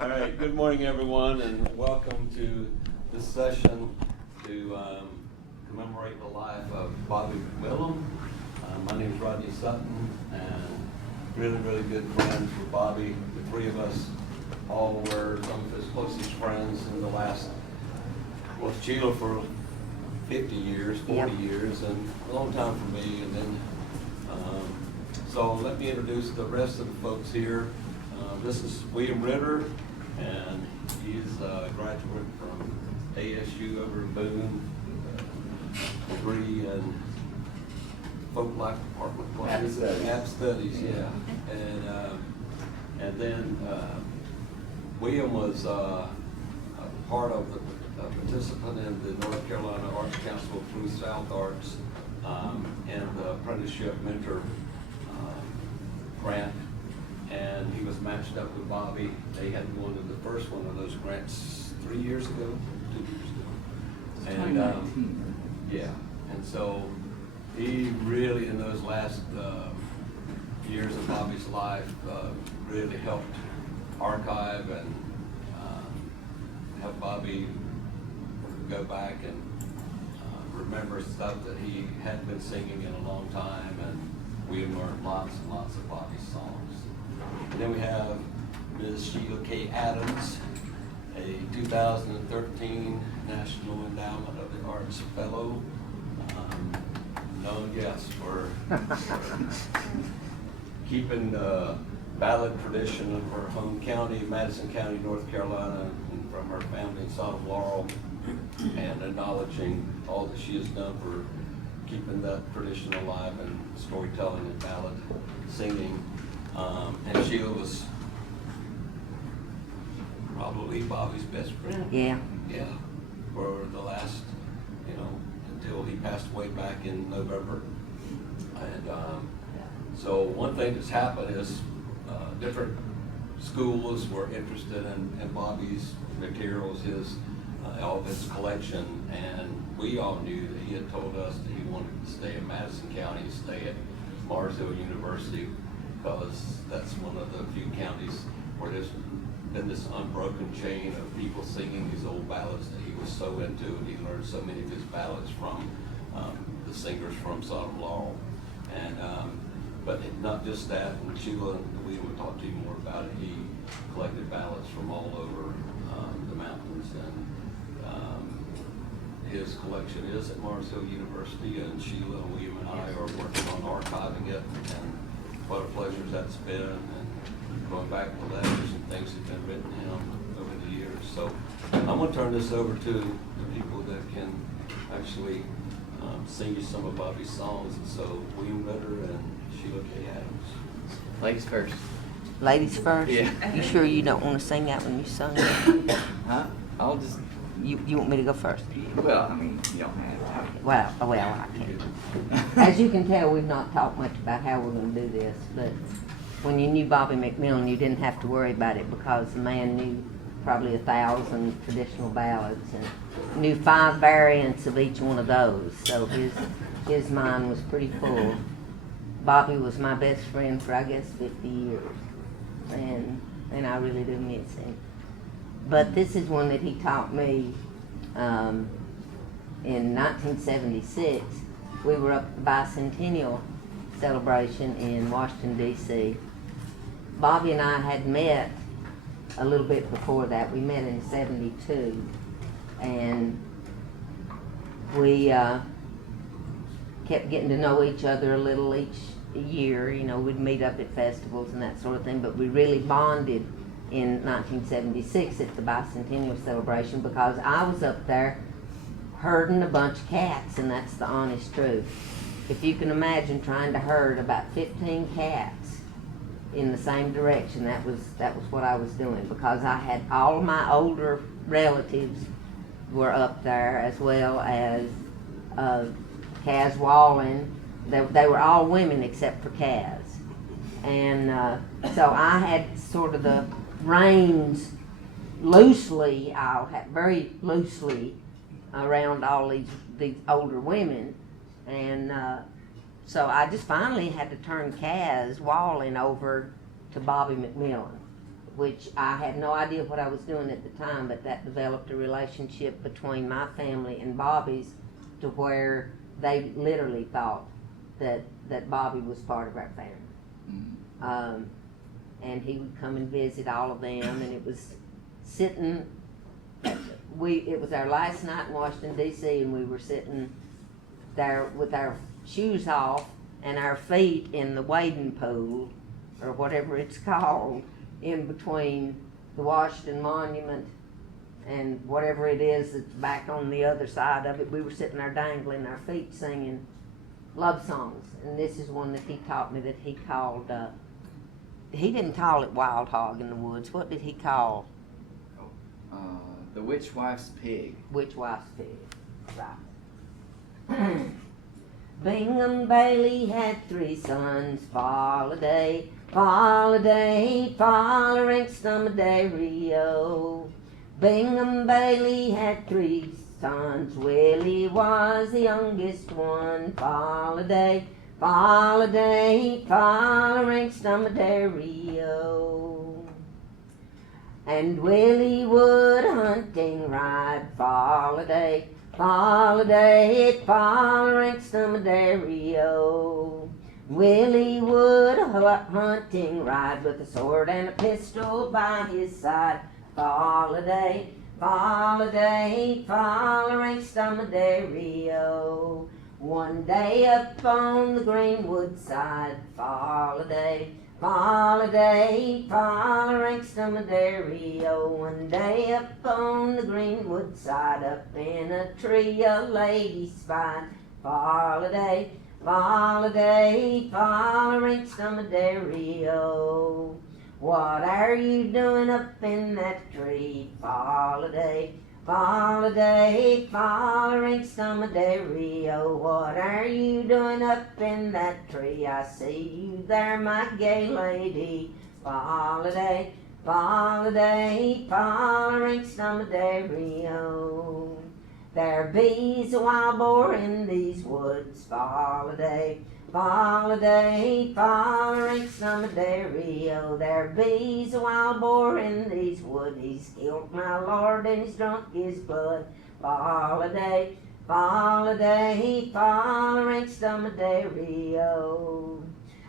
All right, good morning, everyone, and welcome to this session to commemorate the life of Bobby McMillon. My name is Rodney Sutton, and really good friends with Bobby. The three of us all were some of his closest friends in the last, well, Sheila for 50 years, 40 years, and a long time for me. And then, so let me introduce the rest of the folks here. This is William Ritter, and he's a graduate from ASU over in Boone, degree in folk life department. App studies, yeah. And then William was a part of the participant in the North Carolina Arts Council through South Arts and the apprenticeship mentor grant. And he was matched up with Bobby. They had won the first one of those grants 3 years ago, 2 years ago. And yeah, and so he really, in those last years of Bobby's life, really helped archive and help Bobby go back and remember stuff that he hadn't been singing in a long time, and we learned lots and lots of Bobby's songs. And then we have Ms. Sheila K. Adams, a 2013 National Endowment of the Arts Fellow, known, yes, for keeping the ballad tradition of her home county, Madison County, North Carolina, and from her family in Sutton, Laurel, and acknowledging all that she has done for keeping that tradition alive and storytelling and ballad singing. And Sheila was probably Bobby's best friend. Yeah. Yeah, for the last, until he passed away back in November. And so one thing that's happened is different schools were interested in Bobby's materials, all of his collection, and we all knew that he had told us that he wanted to stay in Madison County, stay at Mars Hill University, because that's one of the few counties where there's been this unbroken chain of people singing these old ballads that he was so into, and he learned so many of his ballads from the singers from Sutton, Laurel. And but not just that, and Sheila and we would talk to you more about it. He collected ballads from all over the mountains, and his collection is at Mars Hill University, and Sheila, William, and I are working on archiving it, and what a pleasure that's been, and going back to letters and things that have been written down over the years. So I'm going to turn this over to the people that can actually sing you some of Bobby's songs. And so William Ritter and Sheila K. Adams. Ladies first. Ladies first? Yeah. You sure you don't want to sing that when you sung it? Huh? I'll just. You want me to go first? Well, I mean, you don't have to. Well, I can't. As you can tell, we've not talked much about how we're going to do this, but when you knew Bobby McMillon, you didn't have to worry about it because the man knew probably 1,000 traditional ballads and knew 5 variants of each one of those. So his mind was pretty full. Bobby was my best friend for, I guess, 50 years, and I really do miss him. But this is one that he taught me in 1976. We were up at the bicentennial celebration in Washington, D.C. Bobby and I had met a little bit before that. We met in 72, and we kept getting to know each other a little each year. We'd meet up at festivals and that sort of thing, but we really bonded in 1976 at the bicentennial celebration because I was up there herding a bunch of cats, and that's the honest truth. If you can imagine trying to herd about 15 cats in the same direction, that was what I was doing, because I had all of my older relatives were up there, as well as Kaz Wallen. They were all women except for Kaz. And so I had sort of the reins loosely, very loosely around all these older women. And so I just finally had to turn Kaz Wallen over to Bobby McMillon, which I had no idea what I was doing at the time, but that developed a relationship between my family and Bobby's to where they literally thought that Bobby was part of our family. And he would come and visit all of them, and it was sitting, it was our last night in Washington, D.C., and we were sitting there with our shoes off and our feet in the wading pool, or whatever it's called, in between the Washington Monument and whatever it is that's back on the other side of it. We were sitting there dangling our feet singing love songs. And this is one that he taught me that he called, he didn't call it Wild Hog in the Woods. What did he call? The Witch Wife's Pig. Witch Wife's Pig, right. Bingham Bailey had 3 sons, Foliday, Foliday, Follering Stumadario. Bingham Bailey had 3 sons, Willie was the youngest one, Foliday, Foliday, Follering Stumadario. And Willie would hunting ride, Foliday, Foliday, Follering Stumadario. Willie would hunting ride with a sword and a pistol by his side, Foliday, Foliday, Follering Stumadario. One day up on the greenwood side, Foliday, Foliday, Follering Stumadario. One day up on the greenwood side, up in a tree a lady spied, Foliday, Foliday, Follering Stumadario. What are you doing up in that tree, Foliday, Foliday, Follering Stumadario? What are you doing up in that tree? I see you there, my gay lady, Foliday, Foliday, Follering Stumadario. There be's a wild boar in these woods, Foliday, Foliday, Follering Stumadario. There be's a wild boar in these woods. He's killed my lord and he's drunk his blood, Foliday, Foliday, Follering Stumadario.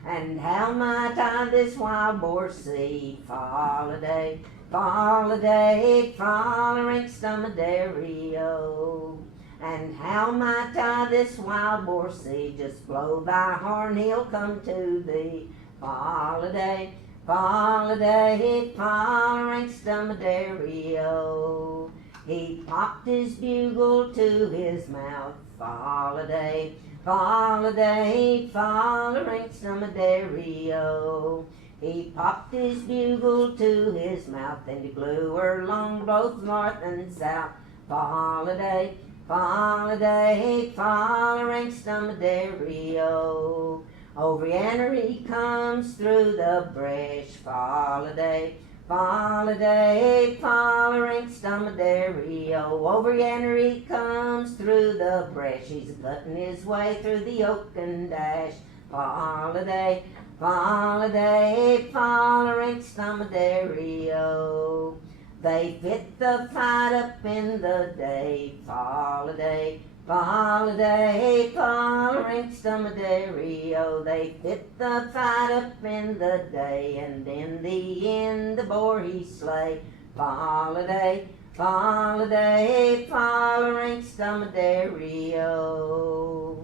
And how might I this wild boar see, Foliday, Foliday, Follering Stumadario. And how might I this wild boar see? Just blow thy horn, he'll come to thee, Foliday, Foliday, Follering Stumadario. He popped his bugle to his mouth, Foliday, Foliday, Follering Stumadario. He popped his bugle to his mouth, and he blew her long both north and south, Foliday, Foliday, Follering Stumadario. Over yonder he comes through the brush, Foliday, Foliday, Follering Stumadario. Over yonder he comes through the brush. He's cutting his way through the oak and dash, Foliday, Foliday, Follering Stumadario. They fit the fight up in the day, Foliday, Foliday, Follering Stumadario. They fit the fight up in the day, and in the end the boar he slay, Foliday, Foliday, Follering Stumadario.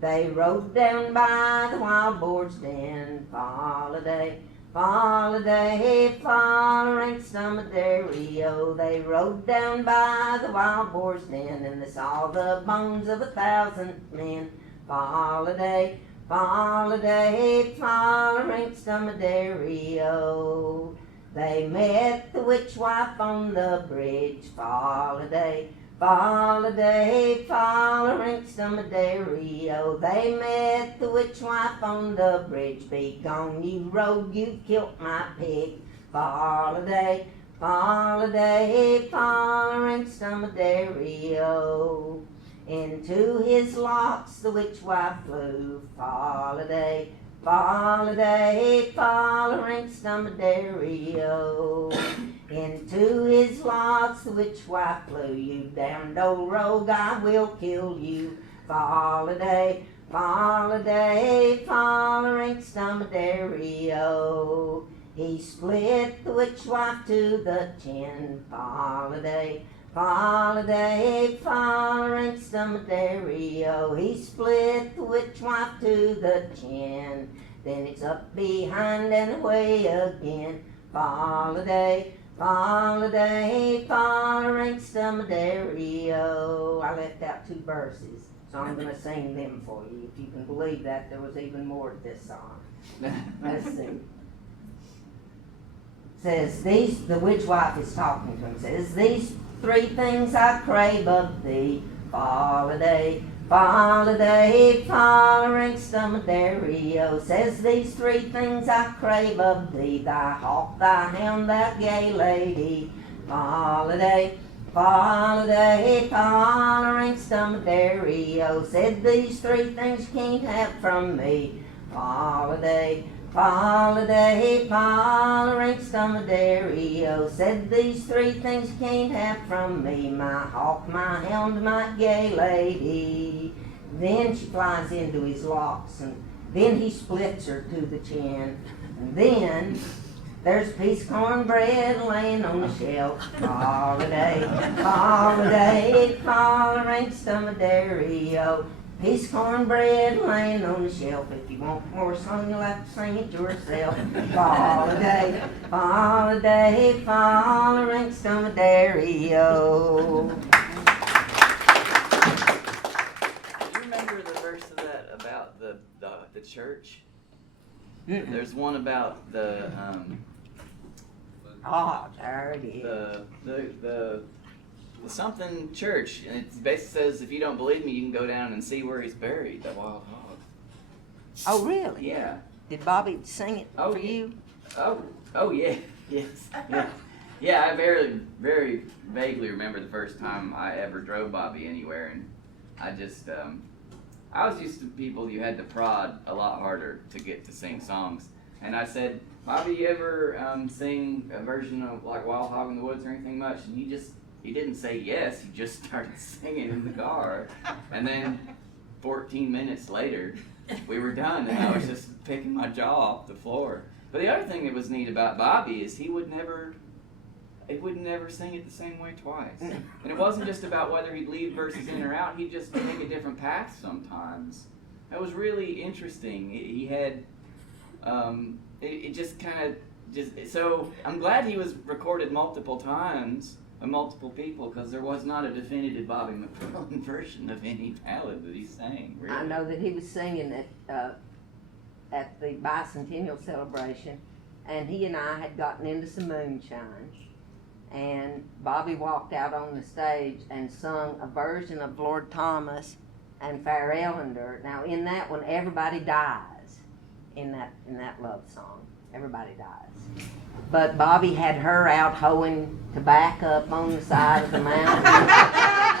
They rode down by the wild boar's den, Foliday, Foliday, Follering Stumadario. They rode down by the wild boar's den, and they saw the bones of 1,000 men, Foliday, Foliday, Follering Stumadario. They met the witch wife on the bridge, Foliday, Foliday, Follering Stumadario. They met the witch wife on the bridge. Be gone, you rogue, you killed my pig, Foliday, Foliday, Follering Stumadario. Into his locks the witch wife flew, Foliday, Holiday, following Stumadario. Into his locks the witch wife flew. You damned old rogue, I will kill you. Holiday, following Stumadario. He split the witch wife to the chin. Holiday, following Stumadario. He split the witch wife to the chin. Then it's up behind and away again. Holiday, following Stumadario. I left out 2 verses, so I'm going to sing them for you. If you can believe that, there was even more to this song. Let's see. Says, the witch wife is talking to him, says, these 3 things I crave of thee. Holiday, following Stumadario. Says, these 3 things I crave of thee. Thy hawk, thy hound, thy gay lady. Holiday, following Stumadario. Said, these 3 things you can't have from me. Holiday, following Stumadario. Said, these 3 things you can't have from me. My hawk, my hound, my gay lady. Then she flies into his locks, and then he splits her to the chin. And then there's a piece of cornbread laying on the shelf. Holiday, following Stumadario. Piece of cornbread laying on the shelf. If you want more song, you'll have to sing it yourself. Holiday, following Stumadario. Do you remember the verse of that about the church? Mm-mm. There's one about the Oh, there it is. the something church, and it basically says, if you don't believe me, you can go down and see where he's buried, the wild hog. Oh, really? Yeah. Did Bobby sing it Oh, for you? Oh yeah, yes. Yeah, I very vaguely remember the first time I ever drove Bobby anywhere, and I just, I was used to people you had to prod a lot harder to get to sing songs. And I said, Bobby, you ever sing a version of like Wild Hog in the Woods or anything much? And he didn't say yes, he just started singing in the car. And then 14 minutes later, we were done, and I was just picking my jaw off the floor. But the other thing that was neat about Bobby is he would never sing it the same way twice. And it wasn't just about whether he'd leave verses in or out, he'd just take a different path sometimes. That was really interesting. He had, it just kind of, so I'm glad he was recorded multiple times by multiple people, because there was not a definitive Bobby McMillon version of any ballad that he sang, really. I know that he was singing at the bicentennial celebration, and he and I had gotten into some moonshine, and Bobby walked out on the stage and sung a version of Lord Thomas and Fair Ellender. Now in that one, everybody dies in that love song. Everybody dies. But Bobby had her out hoeing tobacco up on the side of the mountain.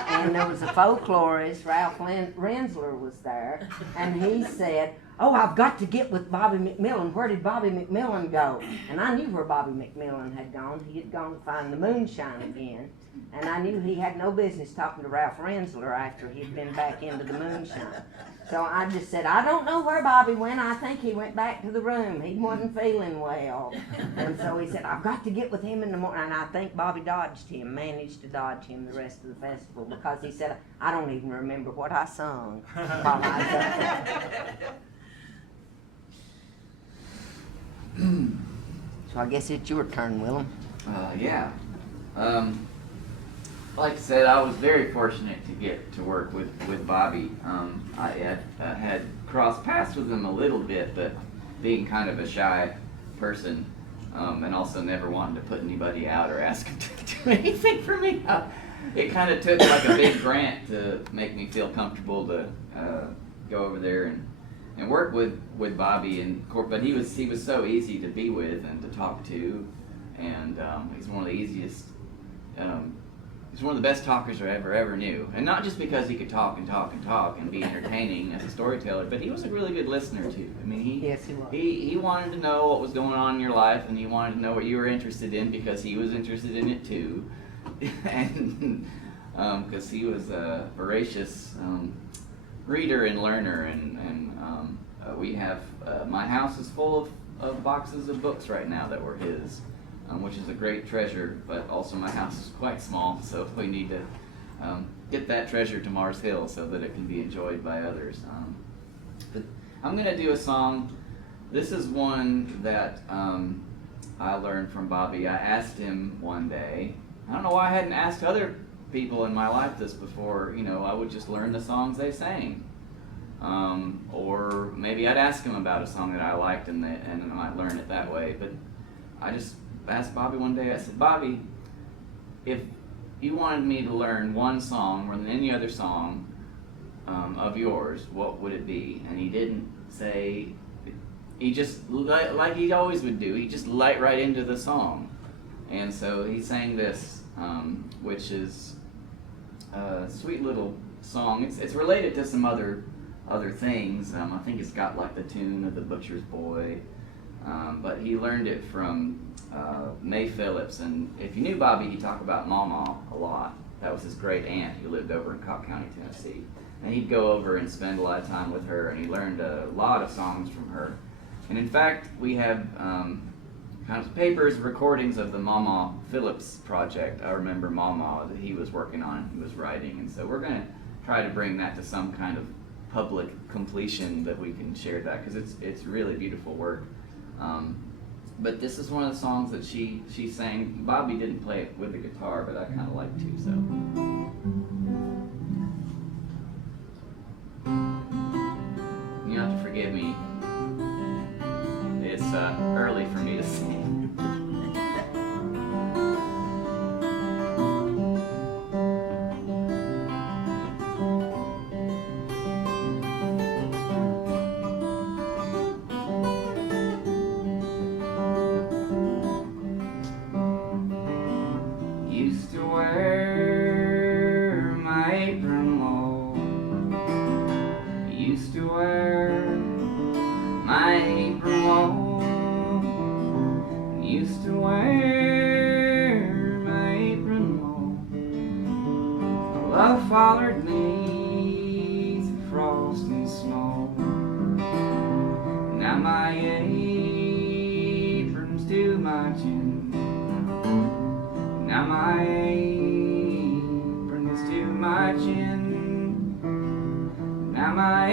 And there was a folklorist, Ralph Rensler was there, and he said, oh, I've got to get with Bobby McMillon. Where did Bobby McMillon go? And I knew where Bobby McMillon had gone. He had gone to find the moonshine again. And I knew he had no business talking to Ralph Rensler after he'd been back into the moonshine. So I just said, I don't know where Bobby went. I think he went back to the room. He wasn't feeling well. And so he said, I've got to get with him in the morning. And I think Bobby managed to dodge him the rest of the festival, because he said, I don't even remember what I sung while I was up there. So I guess it's your turn, Willem. Yeah. Like I said, I was very fortunate to get to work with Bobby. I had crossed paths with him a little bit, but being kind of a shy person, and also never wanting to put anybody out or ask him to do anything for me, it kind of took like a big grant to make me feel comfortable to go over there and work with Bobby. But he was so easy to be with and to talk to, and he's one of the easiest He's one of the best talkers I ever knew. And not just because he could talk and talk and talk and be entertaining as a storyteller, but he was a really good listener too. I mean, Yes, he was. he wanted to know what was going on in your life, and he wanted to know what you were interested in because he was interested in it too. And because he was a voracious reader and learner, and we have, my house is full of boxes of books right now that were his. Which is a great treasure, but also my house is quite small, so we need to get that treasure to Mars Hill so that it can be enjoyed by others. But I'm going to do a song. This is one that I learned from Bobby. I asked him one day. I don't know why I hadn't asked other people in my life this before. You know, I would just learn the songs they sang. Or maybe I'd ask him about a song that I liked and I might learn it that way. But I just asked Bobby one day, I said, Bobby, if you wanted me to learn one song more than any other song of yours, what would it be? And he didn't say, he just, like he always would do, he just light right into the song. And so he sang this, which is a sweet little song. It's related to some other things. I think it's got like the tune of the Butcher's Boy. But he learned it from May Phillips, and if you knew Bobby, he'd talk about Mama a lot. That was his great aunt who lived over in Cobb County, Tennessee. And he'd go over and spend a lot of time with her, and he learned a lot of songs from her. And in fact, we have kind of papers, recordings of the Mama Phillips project. I remember Mama that he was working on, he was writing, and so we're going to try to bring that to some kind of public completion that we can share that, because it's really beautiful work. But this is one of the songs that she sang. Bobby didn't play it with the guitar, but I kind of like to, so. You have to forgive me. It's early for me to sing. Followed me through frost and snow. Now my apron's to my chin. Now my apron is to my chin. Now my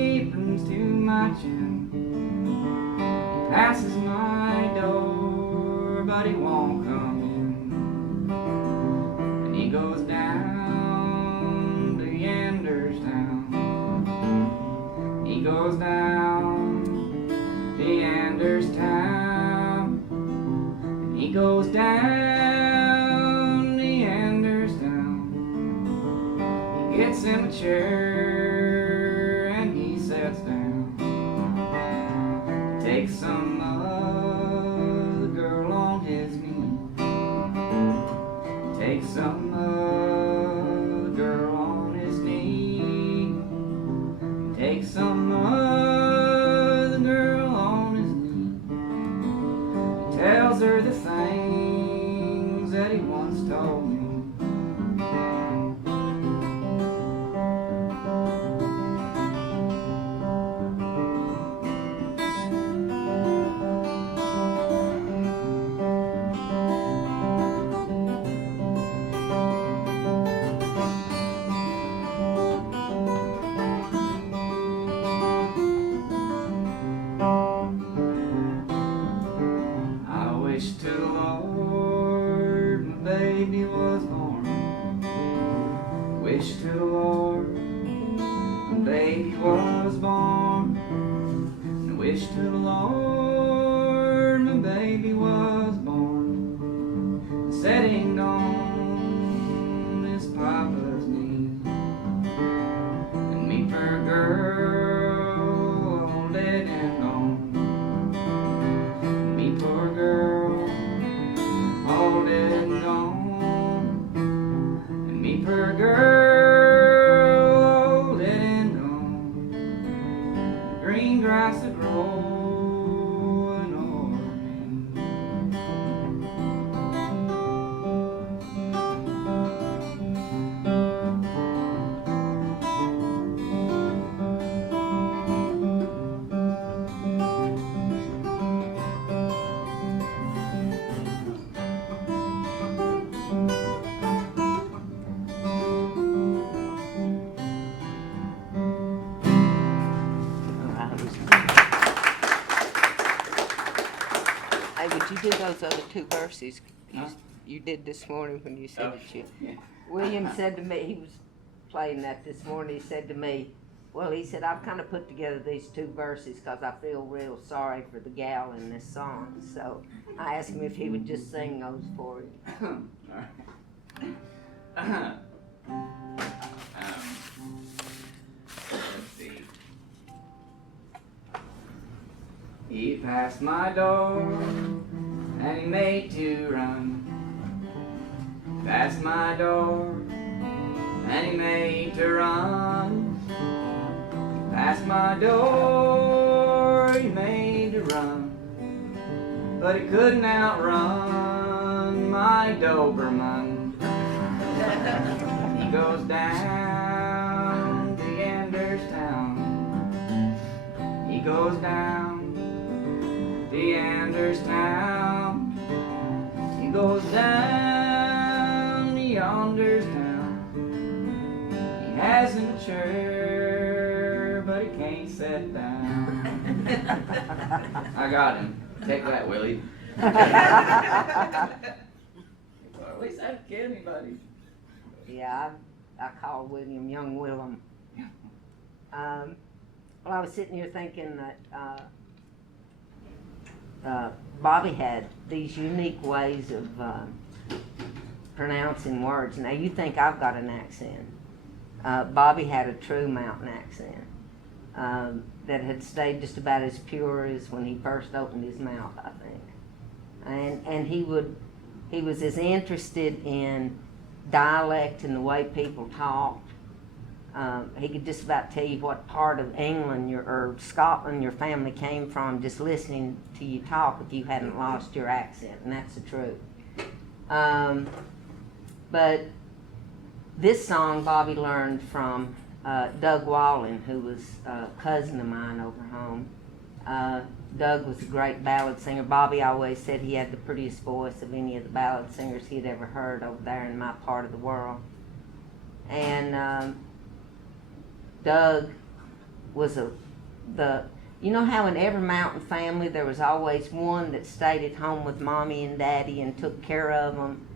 apron's to my chin. He passes my door, but he won't come in. And he goes down to Yander's town. He goes down to Yander's town. And he goes down to Yander's town. He gets him a chair and he sits down. Takes some other girl on his knee. Takes some other girl on his knee. Takes some other girl on his knee. He tells her the things that he once told me. Wish to the Lord when baby was born. And wish to the Lord when baby was born. Setting on his papa's knee. And me for a girl all dead and gone. Me poor girl all dead and gone. those other two verses Huh? you did this morning when you said Oh, that you. yeah. William said to me, he was playing that this morning, he said to me, well, he said, I've kind of put together these two verses because I feel real sorry for the gal in this song. So I asked him if he would just sing those for you. Let's see. He passed my door and he made to run. Passed my door and he made to run. Passed my door, he made to run. But he couldn't outrun my Doberman. He goes down to Anderstown. He goes down to Anderstown. He goes down to Yonderstown. He hasn't chair, but he can't sit down. I got him. Take that, Willie. Well, at least I didn't get anybody. Yeah, I call William Young Willem. Well, I was sitting here thinking that Bobby had these unique ways of pronouncing words. Now, you think I've got an accent. Bobby had a true mountain accent that had stayed just about as pure as when he first opened his mouth, I think. And he was as interested in dialect and the way people talked. He could just about tell you what part of England or Scotland your family came from just listening to you talk if you hadn't lost your accent, and that's the truth. But this song Bobby learned from Doug Wallen, who was a cousin of mine over home. Doug was a great ballad singer. Bobby always said he had the prettiest voice of any of the ballad singers he'd ever heard over there in my part of the world. And Doug was you know how in every mountain family there was always one that stayed at home with mommy and daddy and took care of them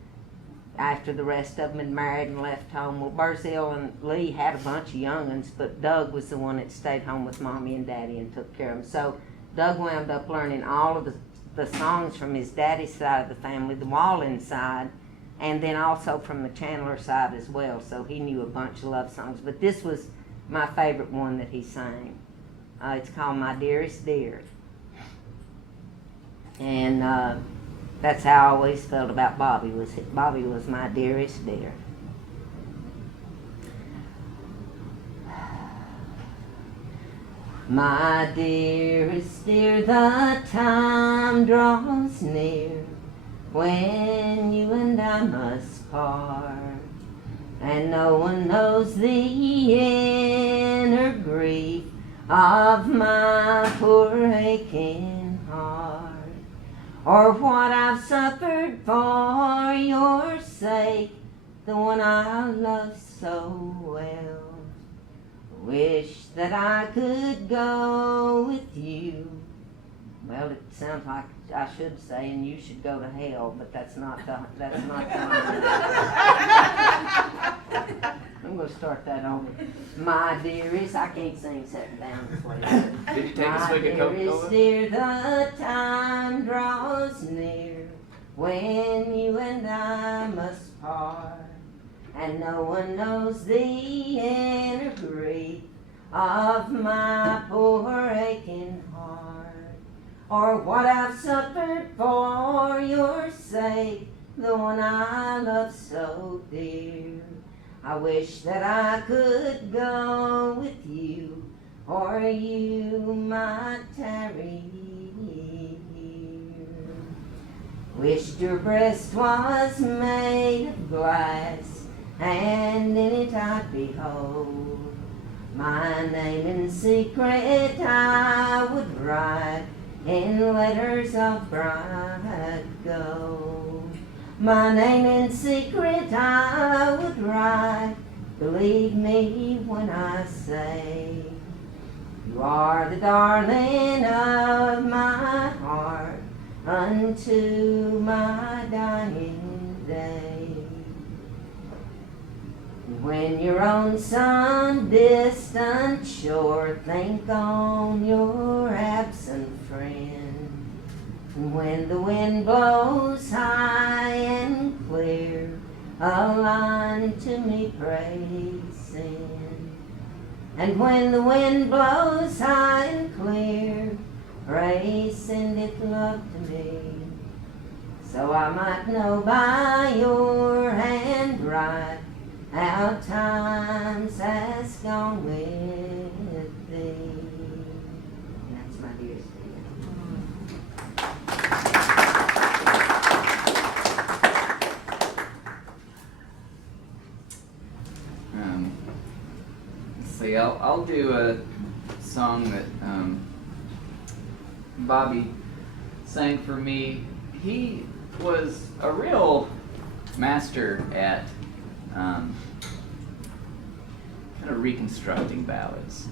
after the rest of them had married and left home. Well, Barzell and Lee had a bunch of young'uns, but Doug was the one that stayed home with mommy and daddy and took care of them. So Doug wound up learning all of the songs from his daddy's side of the family, the Wallen side, and then also from the Chandler side as well. So he knew a bunch of love songs. But this was my favorite one that he sang. It's called My Dearest Dear. And that's how I always felt about Bobby. Bobby was my dearest dear. My dearest dear, the time draws near when you and I must part, and no one knows the inner grief of my poor aching heart, or what I've suffered for your sake, the one I love so well. Wish that I could go with you. Well, it sounds like I should say, and you should go to hell, but that's not the I'm going to start that over. My dearest, I can't sing sitting down this way. Did you take a swig of Coca-Cola? My dearest dear, the time draws near when you and I must part, and no one knows the inner grief of my poor aching heart, or what I've suffered for your sake, the one I love so dear. I wish that I could go with you, or you might tarry here. Wished your breast was made of glass, and in it I'd behold my name in secret I would write in letters of bright gold. My name in secret I would write, believe me when I say, you are the darling of my heart, unto my dying day. When you're on some distant shore, think on your absent friend. When the wind blows high and clear, a line to me pray send. And when the wind blows high and clear, pray send it love to me, so I might know by your handwrite how times has gone with thee. And that's my dearest Let's see, I'll do a song that Bobby sang for me. He was a real master at kind of reconstructing ballads,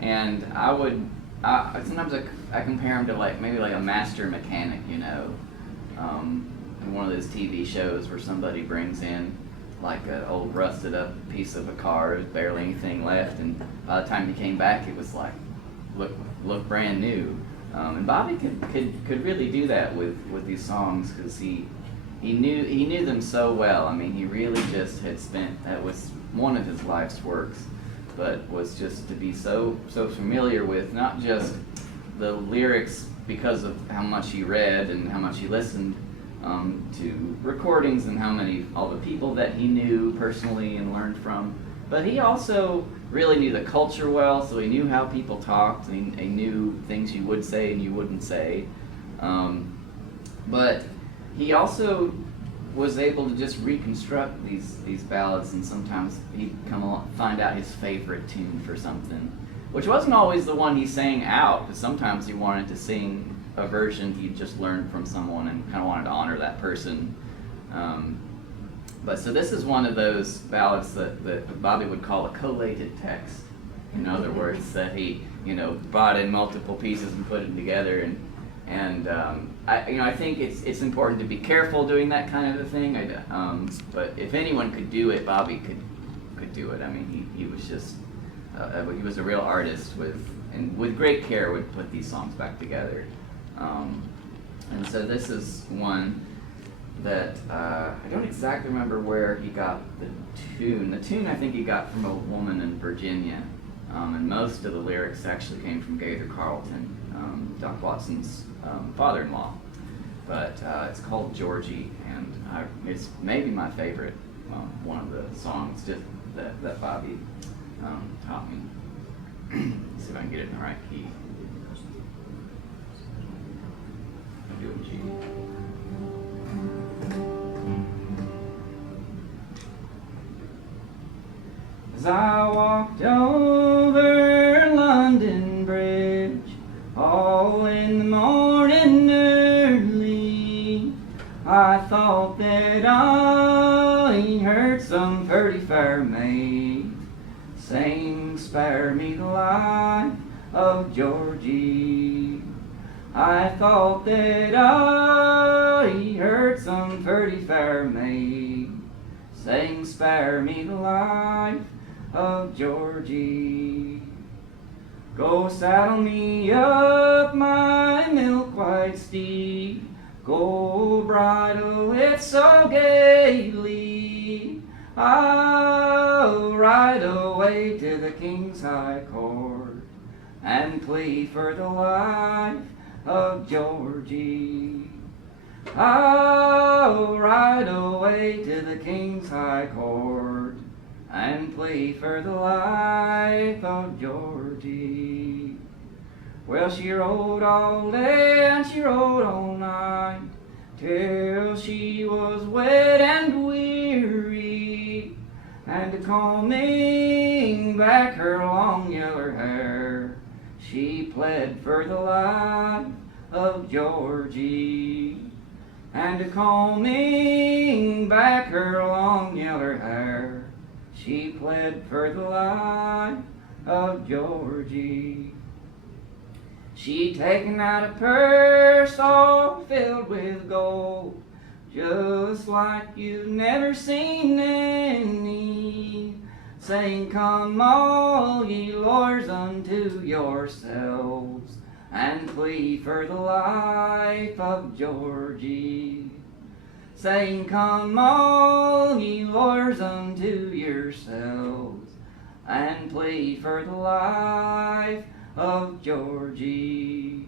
and sometimes I compare him to maybe like a master mechanic, in one of those TV shows where somebody brings in like an old rusted up piece of a car, there's barely anything left, and by the time he came back it was like look brand new. And Bobby could really do that with these songs, because he knew them so well. I mean, he really just had spent, that was one of his life's works, but was just to be so familiar with not just the lyrics because of how much he read and how much he listened to recordings and all the people that he knew personally and learned from, but he also really knew the culture well, so he knew how people talked, and he knew things you would say and you wouldn't say. But he also was able to just reconstruct these ballads, and sometimes he'd come along, find out his favorite tune for something, which wasn't always the one he sang out, because sometimes he wanted to sing a version he'd just learned from someone and kind of wanted to honor that person. But so this is one of those ballads that Bobby would call a collated text. In other words, that he brought in multiple pieces and put them together, and I think it's important to be careful doing that kind of a thing. But if anyone could do it, Bobby could do it. I mean, he was just he was a real artist with great care would put these songs back together. And so this is one that I don't exactly remember where he got the tune. The tune I think he got from a woman in Virginia, and most of the lyrics actually came from Gaither Carlton, Doc Watson's father-in-law. But it's called Georgie, and it's maybe my favorite, one of the songs just that Bobby taught me. Let's see if I can get it in the right key. I'll do it in G. As I walked over London Bridge, all in the morning early, I thought that I heard some pretty fair maid sing, "Spare me the life of Georgie." I thought that I heard some pretty fair maid sing, "Spare me the life of Georgie." Go saddle me up my milk-white steed, go bridle it so gaily, I'll ride away to the King's High Court and plead for the life of Georgie. I'll ride away to the King's High Court and plead for the life of Georgie. Well, she rode all day and she rode all night, till she was wet and weary, and combing back her long yellow hair, she pled for the life of Georgie. And combing back her long yellow hair, she pled for the life of Georgie. She'd taken out a purse all filled with gold, just like you've never seen any, saying, "Come all ye lords unto yourselves, and plead for the life of Georgie." Saying, "Come all ye lords unto yourselves, and plead for the life of Georgie."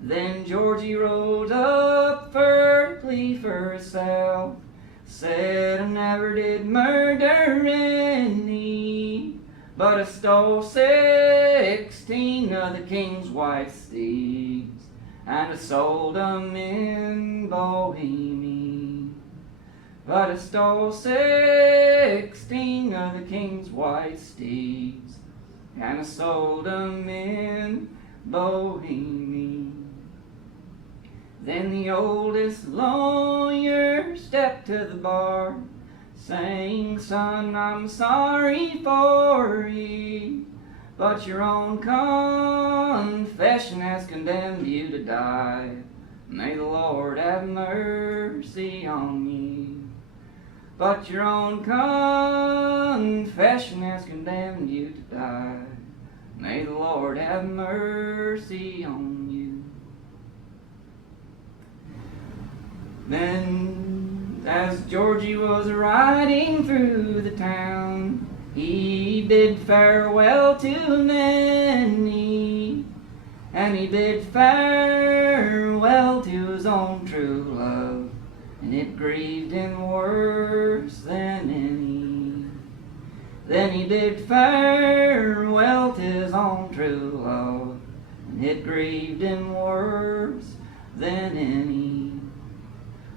Then Georgie rose up for to plead for herself, said, "I never did murder any, but I stole 16 of the king's white steeds, and I sold 'em in Bohemia. But I stole 16 of the king's white steeds, and I sold 'em in Bohemia." Then the oldest lawyer stepped to the bar, saying, "Son, I'm sorry for ye, but your own confession has condemned you to die. May the Lord have mercy on ye. But your own confession has condemned you to die. May the Lord have mercy on you." Then, as Georgie was riding through the town, he bid farewell to many, and he bid farewell to his own true love, and it grieved him worse than any. Then he bid farewell to his own true love, and it grieved him worse than any.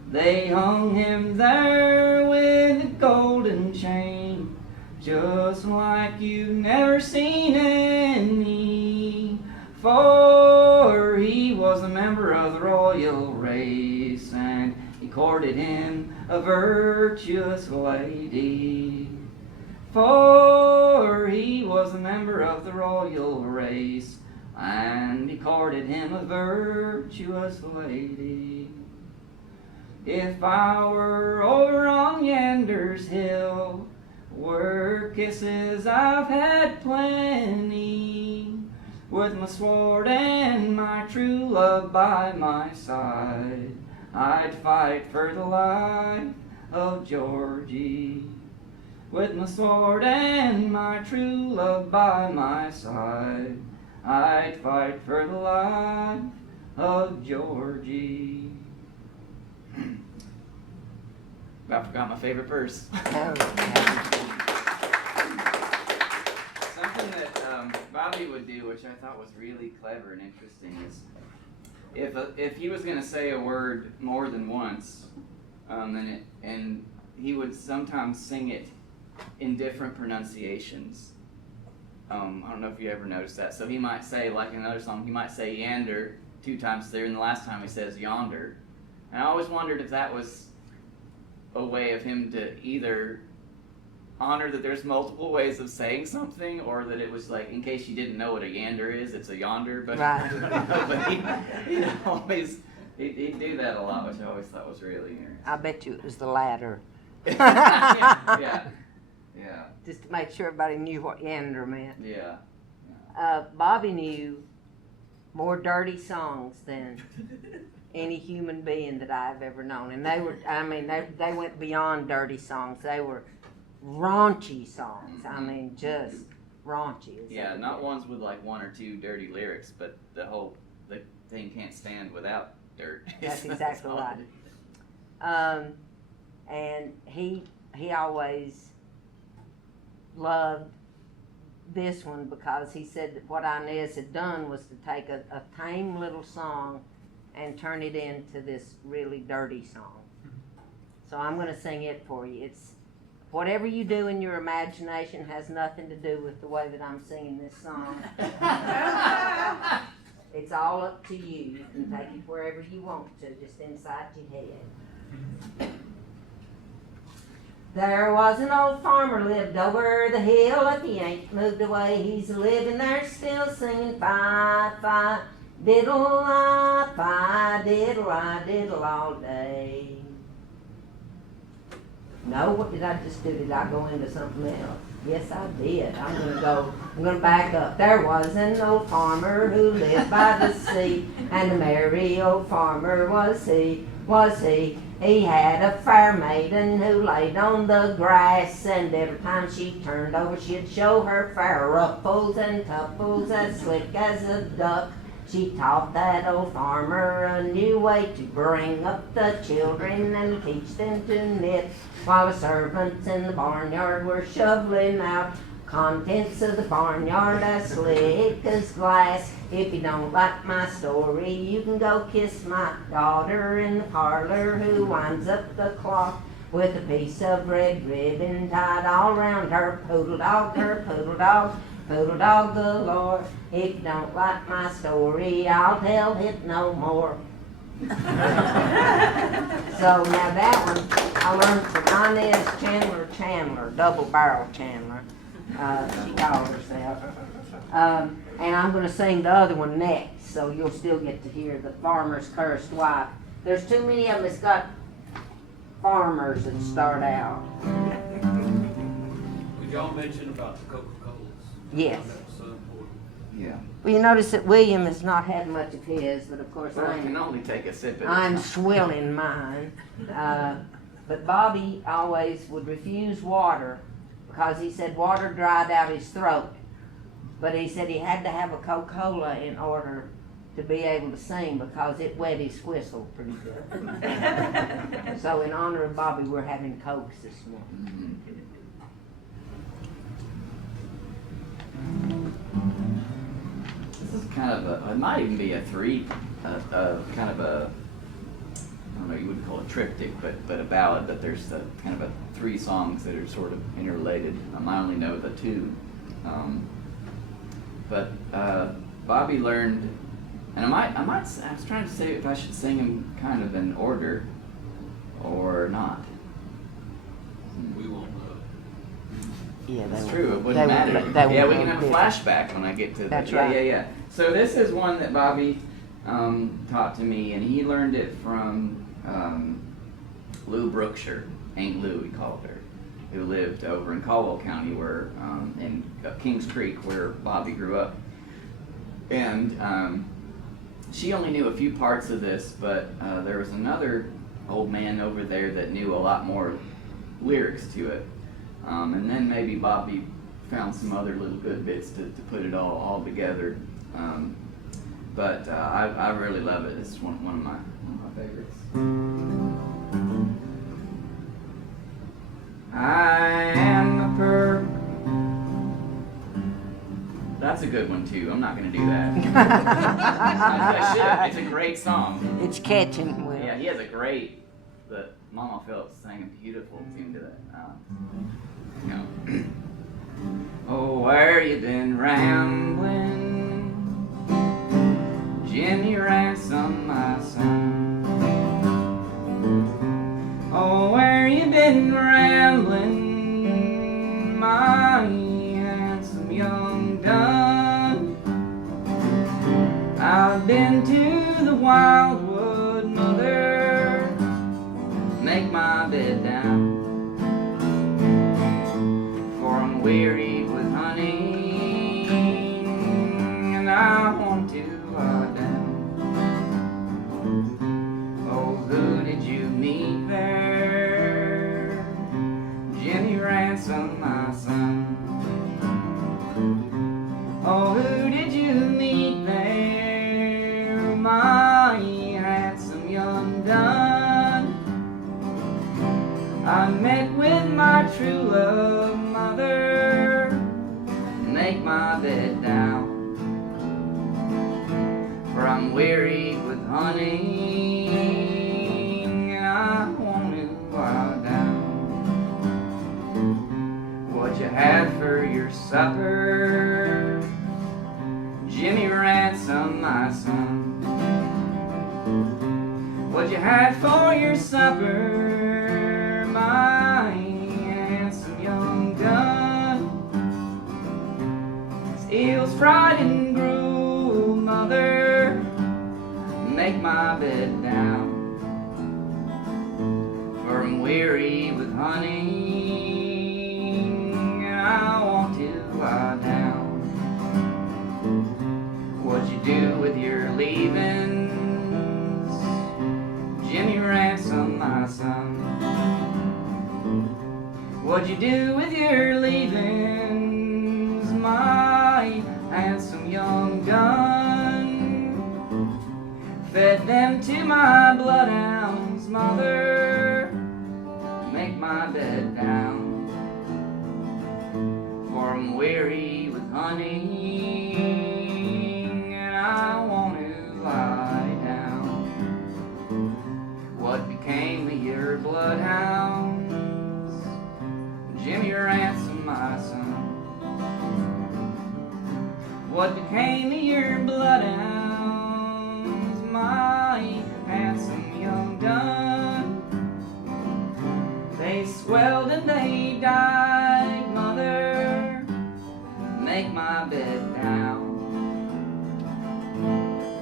They hung him there with a golden chain, just like you've never seen any, for he was a member of the royal race, and he courted him a virtuous lady. For he was a member of the royal race, and he courted him a virtuous lady. If I were over on yander's hill, where kisses I've had plenty, with my sword and my true love by my side, I'd fight for the life of Georgie. With my sword and my true love by my side, I'd fight for the life of Georgie. I forgot my favorite verse. Oh, Something that Bobby would do, which I thought was really clever and interesting, is if he was going to say a word more than once, and he would sometimes sing it in different pronunciations. I don't know if you ever noticed that. So he might say, like in another song, he might say yander 2 times there, and the last time he says yonder. And I always wondered if that was a way of him to either honor that there's multiple ways of saying something, or that it was like, in case you didn't know what a yander is, it's a yonder. But, right. But he'd do that a lot, which I always thought was really interesting. I bet you it was the latter. Yeah. Just to make sure everybody knew what yander meant. Yeah. Bobby knew more dirty songs than any human being that I've ever known. And they were, I mean, they went beyond dirty songs. They were raunchy songs. I mean, just raunchy. Yeah, not ones with like 1 or 2 dirty lyrics, but the thing can't stand without dirt. That's exactly right. And he always loved this one because he said that what Inez had done was to take a tame little song and turn it into this really dirty song. So I'm going to sing it for you. It's whatever you do in your imagination has nothing to do with the way that I'm singing this song. It's all up to you. You can take it wherever you want to, just inside your head. There was an old farmer lived over the hill. If he ain't moved away, he's living there still singing fi, diddle-I, diddle all day. No, what did I just do? Did I go into something else? Yes, I did. I'm gonna back up. There was an old farmer who lived by the sea, and a merry old farmer was he. He had a fair maiden who laid on the grass, and every time she turned over, she'd show her fair ruffles and tuffles as slick as a duck. She taught that old farmer a new way to bring up the children and teach them to knit, while the servants in the barnyard were shoveling out contents of the barnyard as slick as glass. If you don't like my story, you can go kiss my daughter in the parlor, who winds up the cloth with a piece of red ribbon tied all round her poodle dog, poodle dog galore. If you don't like my story, I'll tell it no more. So now that one I learned from Inez Chandler, double barrel Chandler. She called herself. And I'm going to sing the other one next, so you'll still get to hear the farmer's cursed wife. There's too many of them that's got farmers that start out. Would y'all mention about the Coca-Colas? Yes. That's so important. Yeah. Well, you notice that William has not had much of his, but of course Well, I can only take a sip at a I'm time. swilling mine. But Bobby always would refuse water because he said water dried out his throat. But he said he had to have a Coca-Cola in order to be able to sing because it wet his whistle pretty good. So in honor of Bobby, we're having Cokes this morning. This is kind of a, it might even be a kind of a, I don't know, you wouldn't call it triptych, but a ballad, but there's kind of a 3 songs that are sort of interrelated. I only know the 2. But Bobby learned, and I was trying to say if I should sing them kind of in order or not. We won't know. Yeah, That's true, it wouldn't matter. Yeah, we can have a flashback when I get to That's that. right. Yeah. So this is one that Bobby taught to me, and he learned it from Lou Brookshire, Aunt Lou we called her, who lived over in Caldwell County, where in Kings Creek, where Bobby grew up. And she only knew a few parts of this, but there was another old man over there that knew a lot more lyrics to it. And then maybe Bobby found some other little good bits to put it all together. But I really love it. It's one of my favorites. I am a perp. That's a good one too. I'm not gonna do that. I should. It's a great song. It's catching, Will. Yeah, he has a great. The Mama Phillips sang a beautiful tune to that. Oh, where you been rambling, Jimmy Ransom, my son? Oh, where you been rambling, my handsome young dun? I've been to the wildwood, mother, make my bed down, for I'm weary with hunting, and I want to lie down. Oh, who did you meet there, Jimmy Ransom, my son? Oh, who did you meet there, my handsome young dun? I met with my true love, mother, make my bed down, for I'm weary with hunting, and I want to lie down. What you had for your supper, Jimmy Ransom, my son? What you had for your supper, my my bed down. For I'm weary with hunting, and I want to lie down. What'd you do with your leavings, Jimmy Ransom, my son? What'd you do with your leavings, my handsome young gun? Fed them to my bloodhounds, mother, make my bed down. For I'm weary with hunting, and I want to lie down. What became of your bloodhounds, Jimmy Ransom, my son? What became of your bloodhounds, my handsome young gun? They swelled and they died, mother, make my bed down.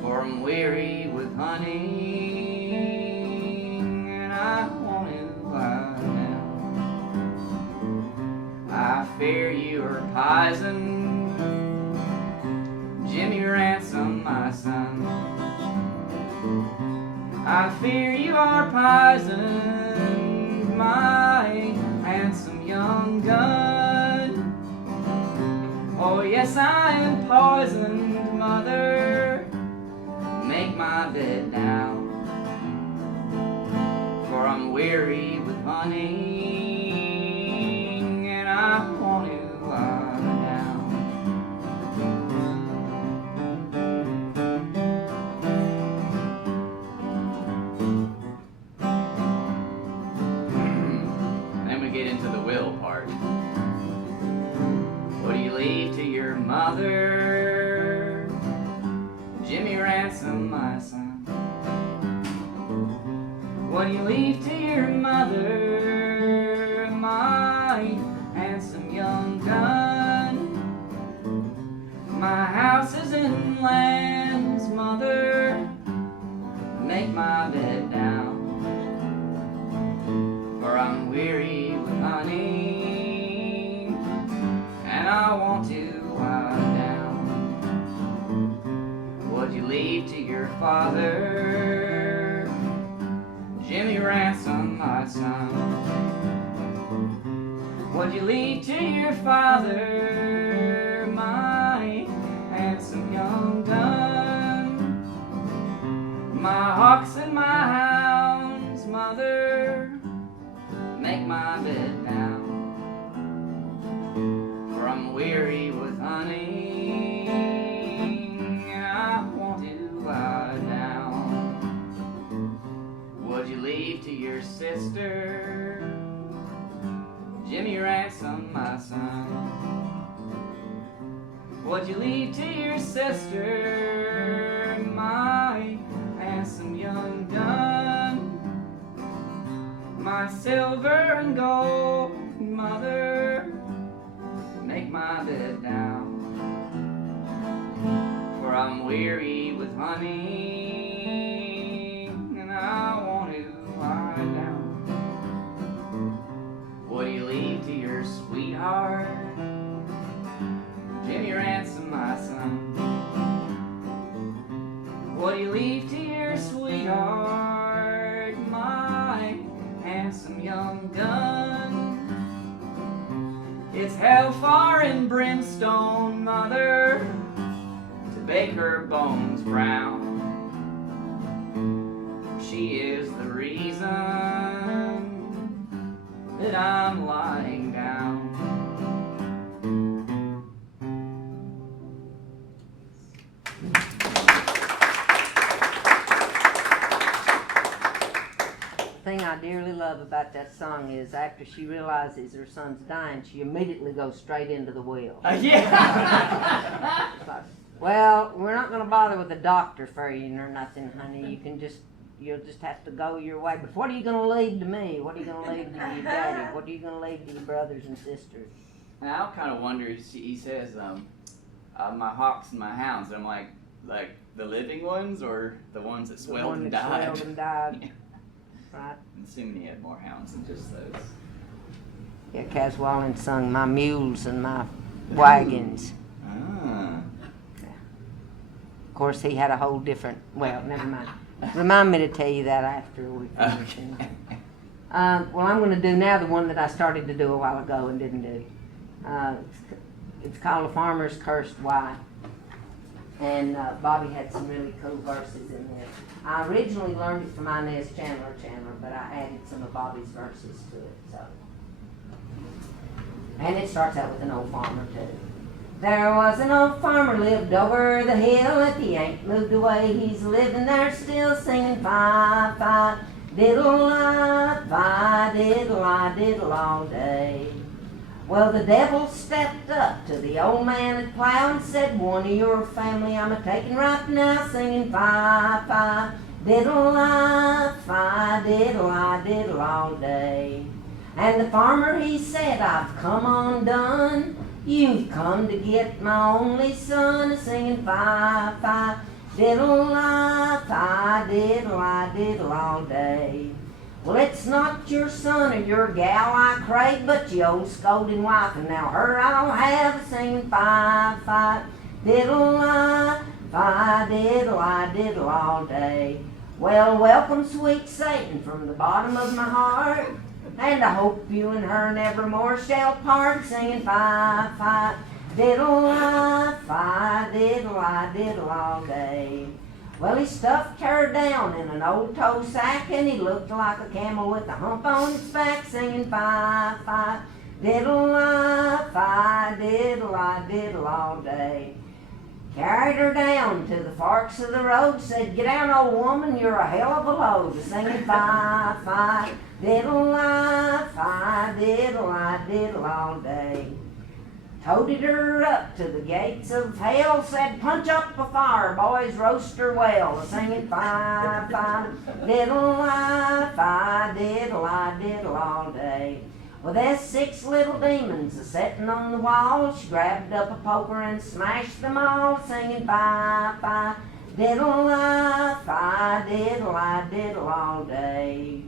For I'm weary with hunting, and I want to lie down. I fear you are poison, Jimmy Ransom, my son. I fear you are poison, my handsome young gun. Oh yes, I am poisoned, mother, make my bed down. For I'm weary with hunting, and I want to lie down. Then we get into the will part. What do you leave to your mother, Jimmy Ransom, my son? What do you leave to your mother, my handsome young gun? My house is in lands, mother, make my bed down. For I'm weary with hunting, and I want to lie down. What'd you leave to your father, Jimmy Ransom, my son? What'd you leave to your father, my handsome young gun? My hawks and my hounds, mother, make my bed down. For I'm weary with hunting, and I want to lie down. What'd you leave to your sister, Jimmy Ransom, my son? What'd you leave to your sister, my handsome young gun? My silver and gold, mother, make my bed down. For I'm weary with hunting, and I want to lie down. What do you leave to your sweetheart, Jimmy Ransom, my son? What do you leave to your sweetheart, my handsome young gun? It's hellfire and brimstone, mother, to bake her bones brown. She is the reason that I'm lying down. The thing I dearly love about that song is after she realizes her son's dying, she immediately goes straight into the well. Yeah. It's like, well, we're not going to bother with the doctor for you or nothing, honey. You'll just have to go your way. But what are you going to leave to me? What are you going to leave to your daddy? What are you going to leave to your brothers and sisters? And I kind of wonder, he says, my hawks and my hounds. I'm like, The living ones or the ones that The swelled one and that died? swelled and died. Yeah. Right. I'm assuming he had more hounds than just those. Yeah, Caswallin sung my mules and my wagons. Ah. Of course, he had a whole different, well, never mind. Remind me to tell you that after we finish. Okay. Well, I'm going to do now the one that I started to do a while ago and didn't do. It's called A Farmer's Cursed Wife. And Bobby had some really cool verses in there. I originally learned it from Inez Chandler, but I added some of Bobby's verses to it. So, and it starts out with an old farmer too. There was an old farmer lived over the hill. If he ain't moved away, he's living there still, singing fi fi diddle-I, fi diddle-I, diddle all day. Well, the devil stepped up to the old man at plow and said, one of your family I'm a-taking right now, singing fi fi diddle-I, fi diddle-I, diddle all day. And the farmer, he said, I've come undone. You've come to get my only son, a-singing fi fi diddle-I, fi diddle-I, diddle all day. Well, it's not your son or your gal I crave, but your old scolding wife, and now her I'll have, a-singing fi fi diddle-I, fi diddle-I, diddle all day. Well, welcome, sweet Satan, from the bottom of my heart, and I hope you and her nevermore shall part, singing fi fi diddle-I, fi diddle-I, diddle all day. Well, he stuffed her down in an old tow sack, and he looked like a camel with a hump on its back, singing fi fi diddle-I, fi diddle-I, diddle all day. Carried her down to the forks of the road, said, get down, old woman, you're a hell of a load, singing fi fi diddle-I, fi diddle-I, diddle all day. Toted her up to the gates of hell, said, punch up a fire, boys, roast her well, singing fi fi diddle-I, fi diddle-I, diddle all day. Well, there's 6 little demons a-settin' on the wall. She grabbed up a poker and smashed them all, singing fi fi diddle-I, fi diddle-I, diddle all day.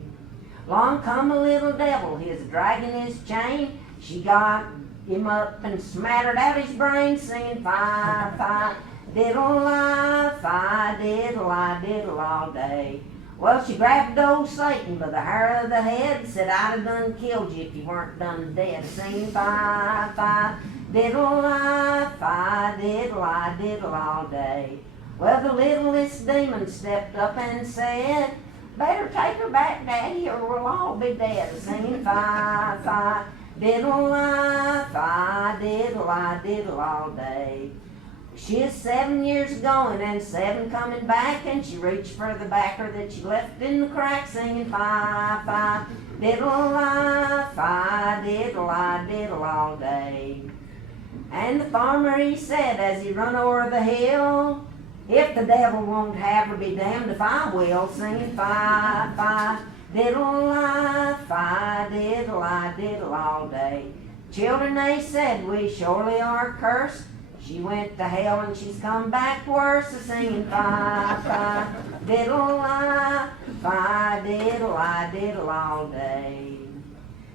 Long come a little devil, he's dragging his chain. She got him up and smattered out his brains, singing fi fi diddle-I, fi diddle-I, diddle all day. Well, she grabbed old Satan by the hair of the head, said, I'd have done killed you if you weren't done dead, singing fi fi diddle-I, fi diddle-I, diddle all day. Well, the littlest demon stepped up and said, better take her back, Daddy, or we'll all be dead, singing fi fi diddle-I, fi diddle-I, diddle all day. She is 7 years going and 7 coming back, and she reached for the backer that she left in the crack, singing fi fi diddle-I, fi diddle-I, diddle all day. And the farmer, he said as he run o'er the hill, if the devil won't have her, be damned if I will, singing fi fi diddle-I, fi diddle-I, diddle all day. Children, they said, we surely are cursed. She went to hell and she's come back worse, a-singing fi fi diddle-I, fi diddle-I, diddle all day.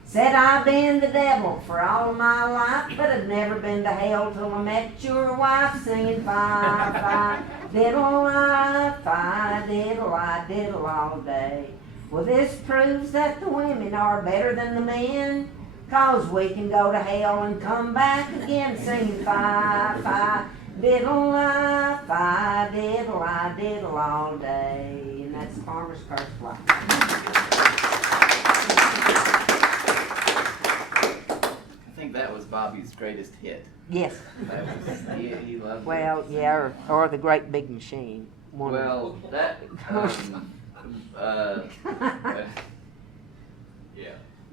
Said I've been the devil for all my life, but I've never been to hell till I met your wife, singing fi fi diddle-I, fi diddle-I, diddle all day. Well, this proves that the women are better than the men, 'cause we can go to hell and come back again, singing fi fi diddle-I, fi diddle-I, diddle all day. And that's the Farmer's Cursed Wife. I think that was Bobby's greatest hit. Yes. That was, he loved Well, it. yeah, or the Great Big Machine. One. Well, that,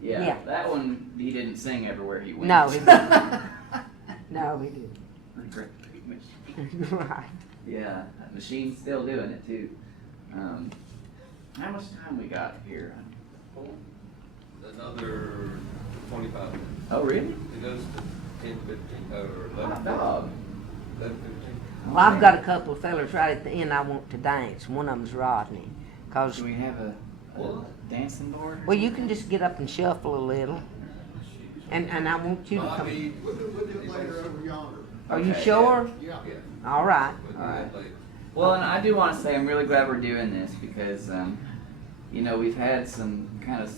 Yeah. yeah, that one, he didn't sing everywhere he went. No, he didn't. No, he didn't. The Great Big Machine. Right. Yeah, that machine's still doing it too. How much time we got here? Another 25 minutes. Oh, really? It goes to 10:15 or Hot 11:15. dog. 11:15. Well, I've got a couple of fellers right at the end I want to dance. One of them's Rodney. Cause, Do we have a dancing board? well, you can just get up and shuffle a little. And I want you to come. Bobby, We'll do it later over yonder. Are you Okay, sure? Yeah. All right. we'll do All right. that later. Well, and I do want to say I'm really glad we're doing this because, you know, we've had some kind of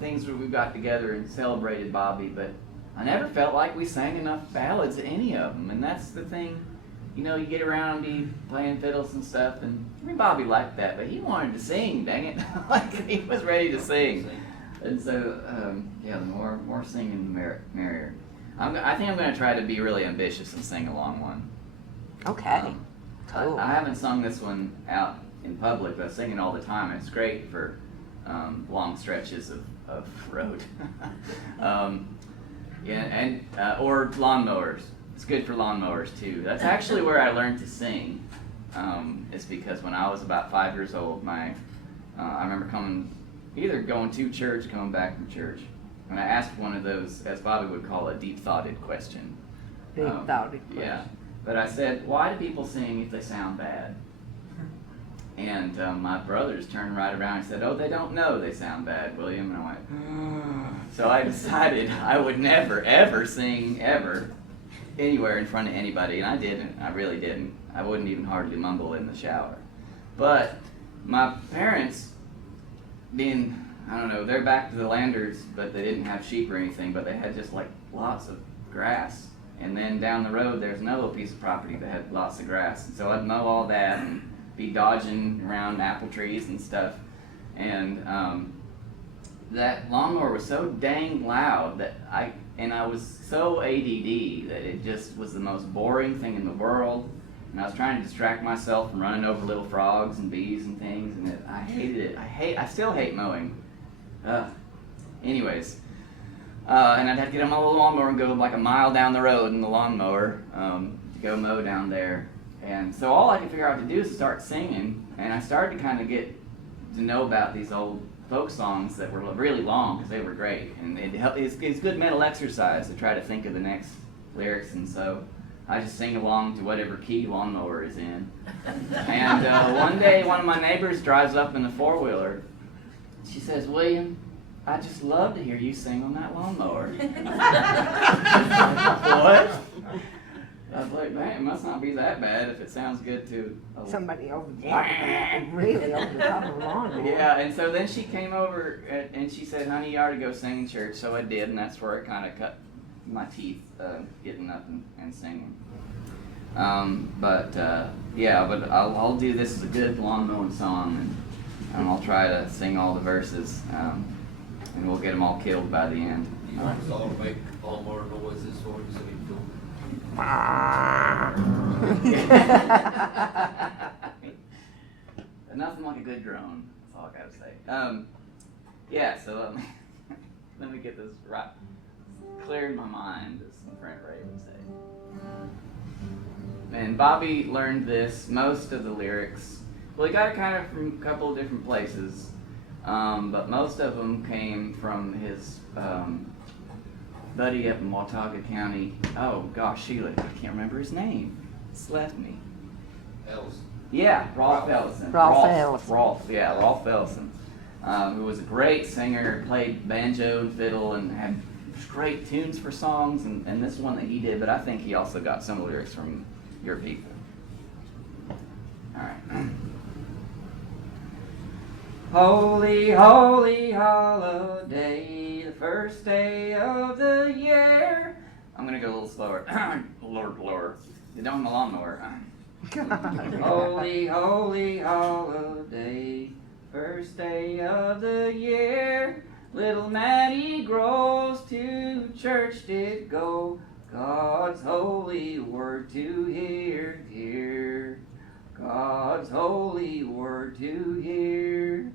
things where we got together and celebrated Bobby, but I never felt like we sang enough ballads, any of them. And that's the thing, you know, you get around and be playing fiddles and stuff, and I mean, Bobby liked that, but he wanted to sing, dang it. Like, he was ready to sing. And so, yeah, the more singing, the merrier. I think I'm going to try to be really ambitious and sing a long one. Okay. Cool. I haven't sung this one out in public, but I sing it all the time. It's great for long stretches of road. Yeah, and or lawnmowers. It's good for lawnmowers too. That's actually where I learned to sing. It's because when I was about 5 years old, I remember going to church, coming back from church, and I asked one of those, as Bobby would call a deep-thoughted question. Deep-thoughted question. Yeah. But I said, why do people sing if they sound bad? And my brothers turned right around and said, oh, they don't know they sound bad, William. And I went, so I decided I would never, ever sing, ever, anywhere in front of anybody. And I didn't. I really didn't. I wouldn't even hardly mumble in the shower. But my parents, being, I don't know, they're back to the Landers, but they didn't have sheep or anything, but they had just like lots of grass. And then down the road, there's another piece of property that had lots of grass. And so I'd mow all that and be dodging around apple trees and stuff. And that lawnmower was so dang loud that I was so ADD that it just was the most boring thing in the world. And I was trying to distract myself from running over little frogs and bees and things, and I hated it. I still hate mowing. Anyways. And I'd have to get on my little lawnmower and go like a mile down the road in the lawnmower to go mow down there. And so all I could figure out to do is start singing, and I started to kind of get to know about these old folk songs that were really long because they were great. And it's good mental exercise to try to think of the next lyrics, and so I just sing along to whatever key lawnmower is in. And one day one of my neighbors drives up in the four-wheeler. She says, William, I just love to hear you sing on that lawnmower. What? I was like, man, it must not be that bad if it sounds good to somebody over the top of really over the top of the lawnmower. Yeah, and so then she came over and she said, honey, you ought to go sing in church. So I did, and that's where it kind of cut my teeth getting up and singing. Yeah, but I'll do this as a good lawn mowing song, and I'll try to sing all the verses. And we'll get them all killed by the end. You want us all to make lawnmower noises for you so you feel. Nothing like a good drone. That's all I gotta say. Yeah. So let me get this right, clear in my mind, as some friend Ray would say. And Bobby learned most of the lyrics. Well, he got it kind of from a couple of different places. But most of them came from his buddy up in Watauga County. Oh gosh, Sheila, I can't remember his name. It's left me. Else. Yeah, Rolf Ellison. Rolf Ellison, who was a great singer, played banjo and fiddle, and had great tunes for songs, and this one that he did, but I think he also got some lyrics from your people. All right. Holy, holy holiday, the first day of the year. I'm gonna go a little slower. Lower. You're down the lawnmower. Holy, holy holiday, first day of the year. Little Maddie Groves to church did go, God's holy word to hear. God's holy word to hear.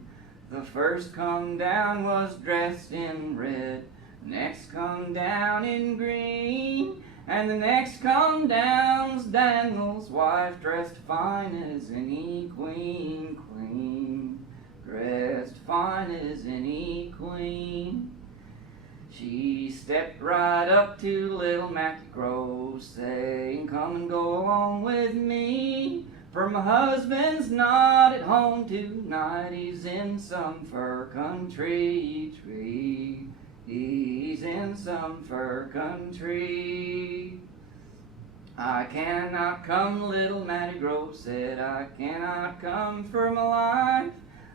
The first come down was dressed in red, next come down in green, and the next come down's Daniel's wife, dressed fine as any queen, dressed fine as any queen. She stepped right up to little Maako, saying, "Come and go along with me, for my husband's not at home tonight. He's in some fur country tree. He's in some fur country." "I cannot come," little Matty Grove said, "I cannot come for my life.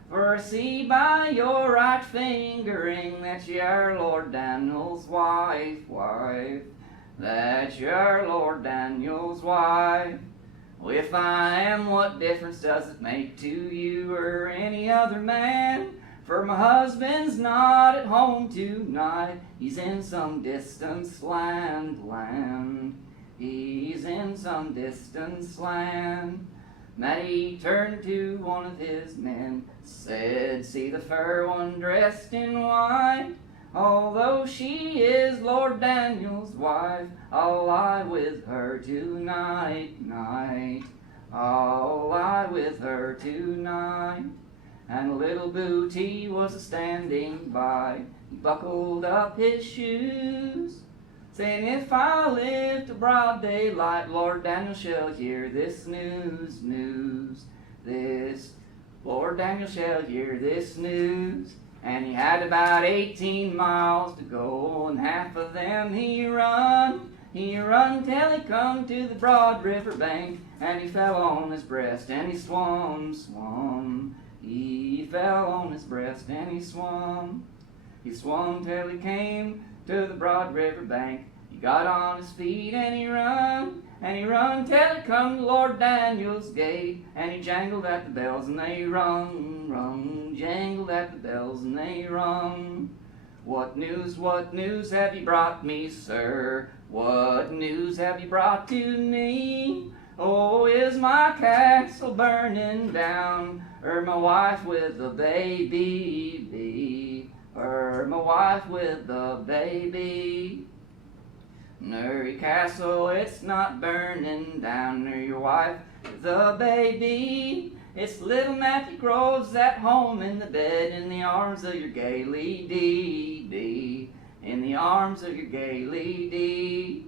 For I see by your right fingering that you're Lord Daniel's wife, that you're Lord Daniel's wife. Well, if I am, what difference does it make to you or any other man? For my husband's not at home tonight. He's in some distant land. He's in some distant land." Matty turned to one of his men, said, "See the fair one dressed in white? Although she is Lord Daniel's wife, I'll lie with her tonight. I'll lie with her tonight." And little Booty was a-standing by. He buckled up his shoes, saying, "If I live to broad daylight, Lord Daniel shall hear this news. Lord Daniel shall hear this news." And he had about 18 miles to go, and half of them he run till he come to the broad river bank, and he fell on his breast and he swum. He fell on his breast and he swum. He swum till he came to the broad river bank. He got on his feet and he run till he come to Lord Daniel's gate, and he jangled at the bells and they rung, jangled at the bells and they rung. What news have you brought me, sir? What news have you brought to me? Oh, is my castle burning down, or my wife with the baby be? Or my wife with the baby? Nor your castle, it's not burning down, nor your wife with the baby. It's little Matthew Groves at home in the bed, in the arms of your gay lady, in the arms of your gay lady.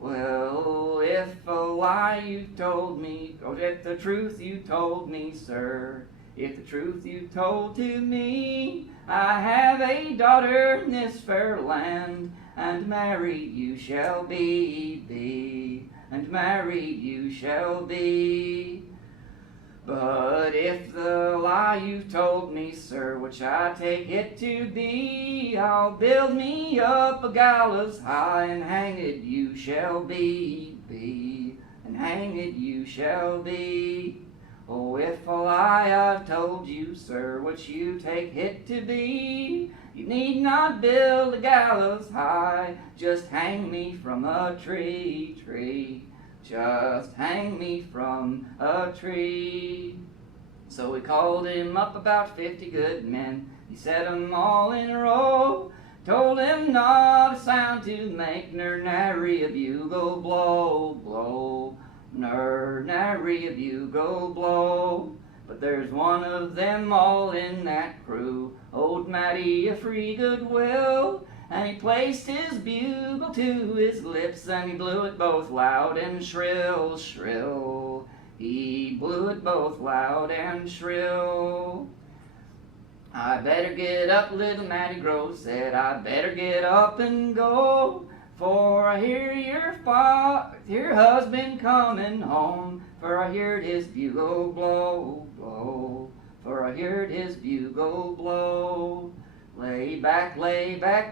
Well, if a lie you told me, or if the truth you told me, sir, if the truth you told to me, I have a daughter in this fair land, and married you shall be, and married you shall be. But if the lie you told me, sir, which I take it to be, I'll build me up a gallows high, and hanged you shall be, and hanged you shall be. Oh, if a lie I've told you, sir, which you take it to be, you need not build a gallows high, just hang me from a tree. Just hang me from a tree. So we called him up about 50 good men. He set 'em all in a row. Told him not a sound to make, nor nary a bugle blow. Nor nary a bugle blow. But there's one of them all in that crew, old Matty a free goodwill, and he placed his bugle to his lips, and he blew it both loud and shrill. He blew it both loud and shrill. I better get up, little Matty Grove said, I better get up and go, for I hear your husband coming home, for I heard his bugle blow, for I heard his bugle blow. Lay back,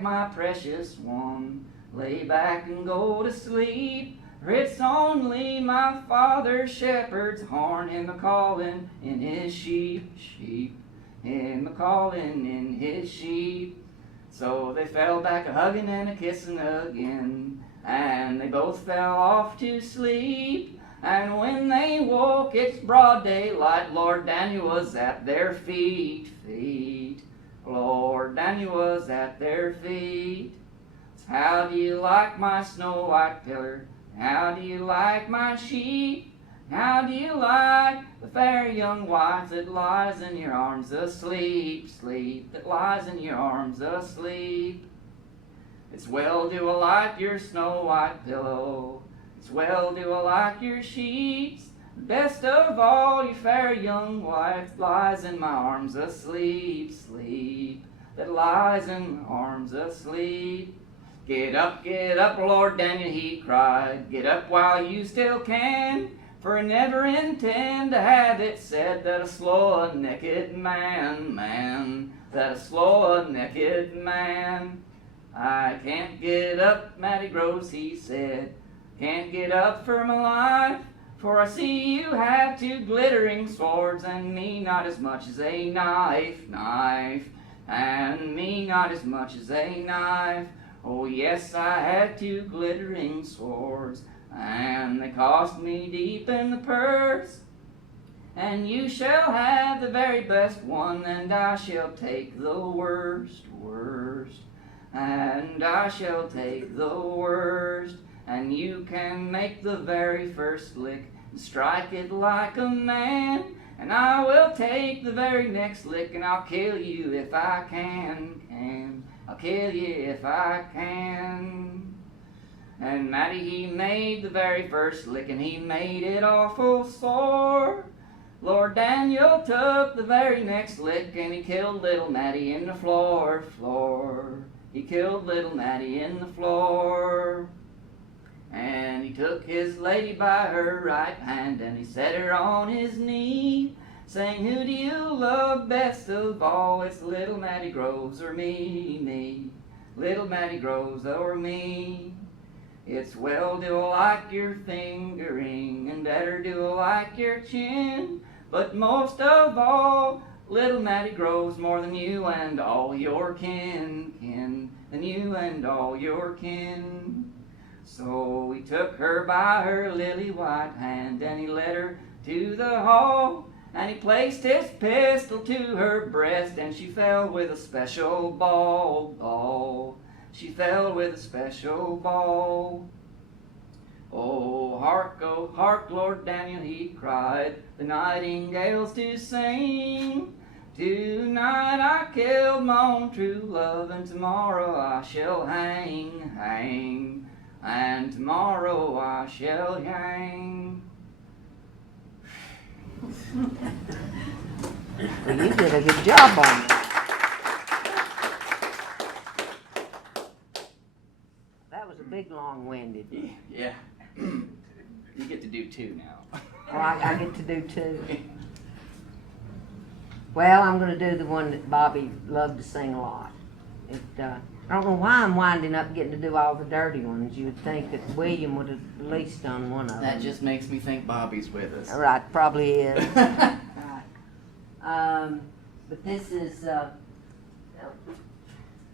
my precious one, lay back and go to sleep, for it's only my father's shepherd's horn, him a-calling in his sheep, him a-calling in his sheep. So they fell back a-hugging and a-kissing again, and they both fell off to sleep. And when they woke, it's broad daylight, Lord Daniel was at their feet. Lord Daniel was at their feet. How do you like my snow white pillar? How do you like my sheep? How do you like the fair young wife that lies in your arms asleep, that lies in your arms asleep? It's well do I like your snow white pillow. It's well do I like your sheets. Best of all, your fair young wife lies in my arms asleep, sleep. That lies in my arms asleep. Get up, Lord Daniel, he cried. Get up while you still can. For I never intend to have it said that a slow-necked man, that a slow-necked man. I can't get up, Matty Groves, he said. Can't get up for my life. For I see you have two glittering swords, and me not as much as a knife, and me not as much as a knife. Oh yes, I had two glittering swords, and they cost me deep in the purse. And you shall have the very best one, and I shall take the worst. And I shall take the worst. And you can make the very first lick and strike it like a man. And I will take the very next lick, and I'll kill you if I can. I'll kill you if I can. And Matty, he made the very first lick, and he made it awful sore. Lord Daniel took the very next lick, and he killed little Matty in the floor. He killed little Matty in the floor. And he took his lady by her right hand, and he set her on his knee, saying, who do you love best of all? It's little Matty Groves or me. Little Matty Groves or me. It's well do I like your fingering, and better do I like your chin. But most of all, little Matty Groves, more than you and all your kin. Than you and all your kin. So he took her by her lily white hand, and he led her to the hall, and he placed his pistol to her breast, and she fell with a special ball. She fell with a special ball. Oh, hark, Lord Daniel, he cried, the nightingales to sing. Tonight I killed my own true love, and tomorrow I shall hang. And tomorrow I shall hang. Well, you did a good job on that. That was a big long-winded. Yeah. You get to do two now. Well, I get to do two. Well, I'm going to do the one that Bobby loved to sing a lot. I don't know why I'm winding up getting to do all the dirty ones. You would think that William would have at least done one of them. That just makes me think Bobby's with us. Right, probably is. Right. But this is,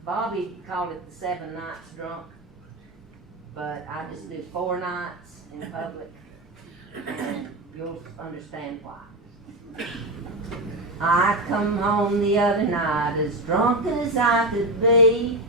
Bobby called it the 7 nights drunk, but I just did 4 nights in public, and you'll understand why. I come home the other night as drunk as I could be.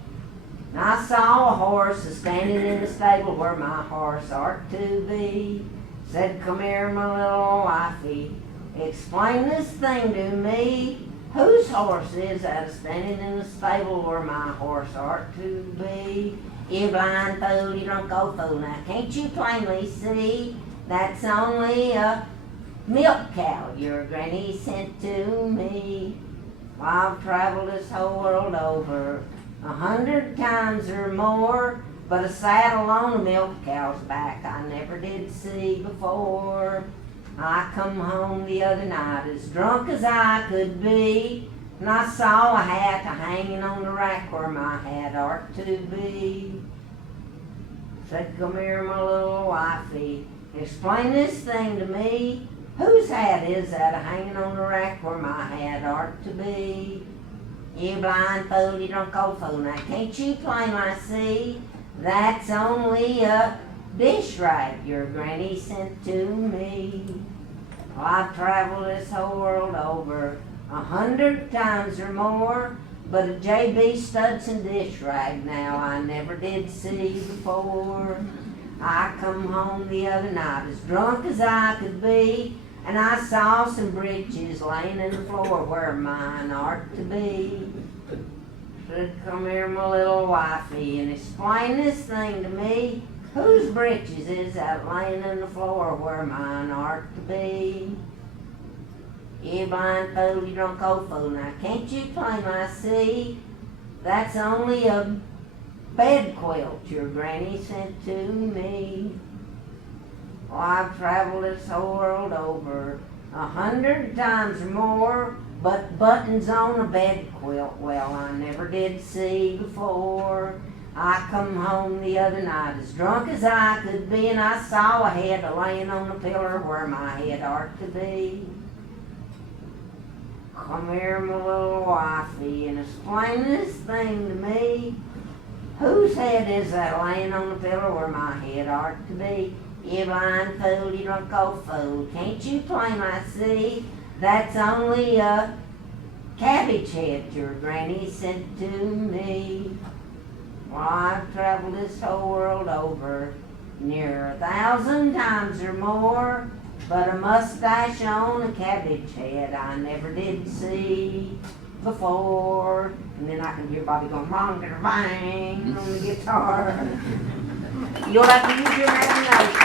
And I saw a horse standing in the stable where my horse ought to be. Said, come here, my little wifey, explain this thing to me. Whose horse is that standing in the stable where my horse ought to be? You blind fool, you drunk old fool, now can't you plainly see that's only a milk cow your granny sent to me? Well, I've traveled this whole world over 100 times or more, but a saddle on a milk cow's back I never did see before. I come home the other night as drunk as I could be, and I saw a hat hanging on the rack where my hat ought to be. Said, come here, my little wifey, explain this thing to me. Whose hat is that hanging on the rack where my hat ought to be? You blind fool, you drunk old fool, now can't you plainly see that's only a dish rag your granny sent to me? Well, I've traveled this whole world over 100 times or more, but a J.B. Studson dish rag now I never did see before. I come home the other night as drunk as I could be, and I saw some breeches laying in the floor where mine ought to be. Come here, my little wifey, and explain this thing to me. Whose breeches is that laying in the floor where mine ought to be? You blind fool, you drunk old fool, now can't you plain I see? That's only a bed quilt your granny sent to me. Oh, I've traveled this whole world over 100 times or more, but buttons on a bed quilt, well, I never did see before. I come home the other night as drunk as I could be, and I saw a head a-laying on the pillar where my head ought to be. Come here, my little wifey, and explain this thing to me. Whose head is that laying on the pillar where my head ought to be? You blind fool, you drunk old fool, can't you plain I see? That's only a cabbage head your granny sent to me. Well, I've traveled this whole world over near 1,000 times or more, but a mustache on a cabbage head I never did see before. And then I can hear Bobby going bang bang on the guitar. You'll have to use your imagination.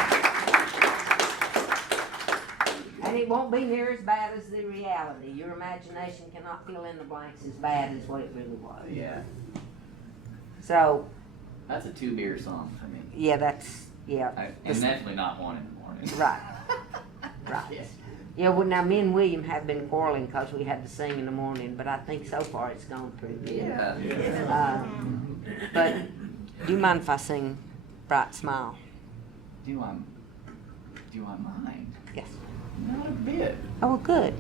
And it won't be near as bad as the reality. Your imagination cannot fill in the blanks as bad as what it really was. Yeah. So, That's a 2-beer song for me. yeah, that's, yeah. And definitely not 1 in the morning. Right. Right. Yes. Yeah, well, now me and William have been quarreling because we had to sing in the morning, but I think so far it's gone pretty good. Yeah. But do you mind if I sing Bright Smile? Do I mind? Yes. Not a bit. Oh, well, good.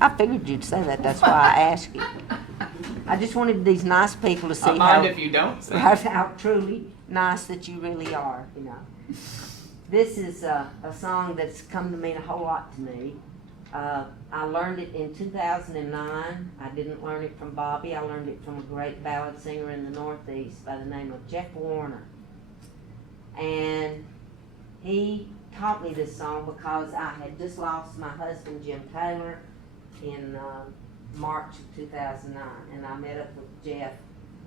I figured you'd say that. That's why I asked you. I just wanted these nice people to see I mind if you don't sing. how truly nice that you really are, you know. This is a song that's come to mean a whole lot to me. I learned it in 2009. I didn't learn it from Bobby. I learned it from a great ballad singer in the Northeast by the name of Jeff Warner. And he taught me this song because I had just lost my husband, Jim Taylor, in March of 2009. And I met up with Jeff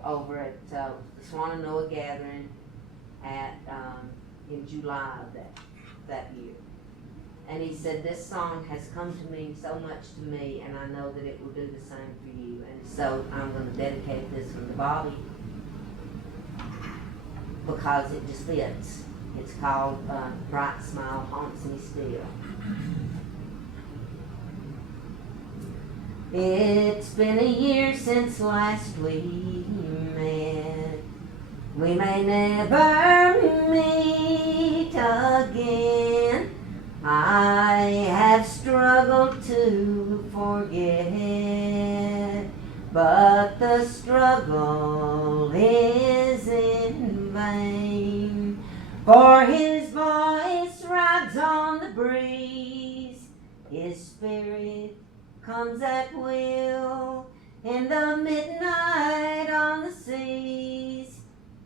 over at the Swananoa Gathering in July of that year. And he said, this song has come to mean so much to me, and I know that it will do the same for you. And so I'm going to dedicate this one to Bobby because it just fits. It's called Bright Smile Haunts Me Still. It's been a year since last we met. We may never meet again. I have struggled to forget, but the struggle is in vain. For his voice rides on the breeze, his spirit comes at will in the midnight on the seas.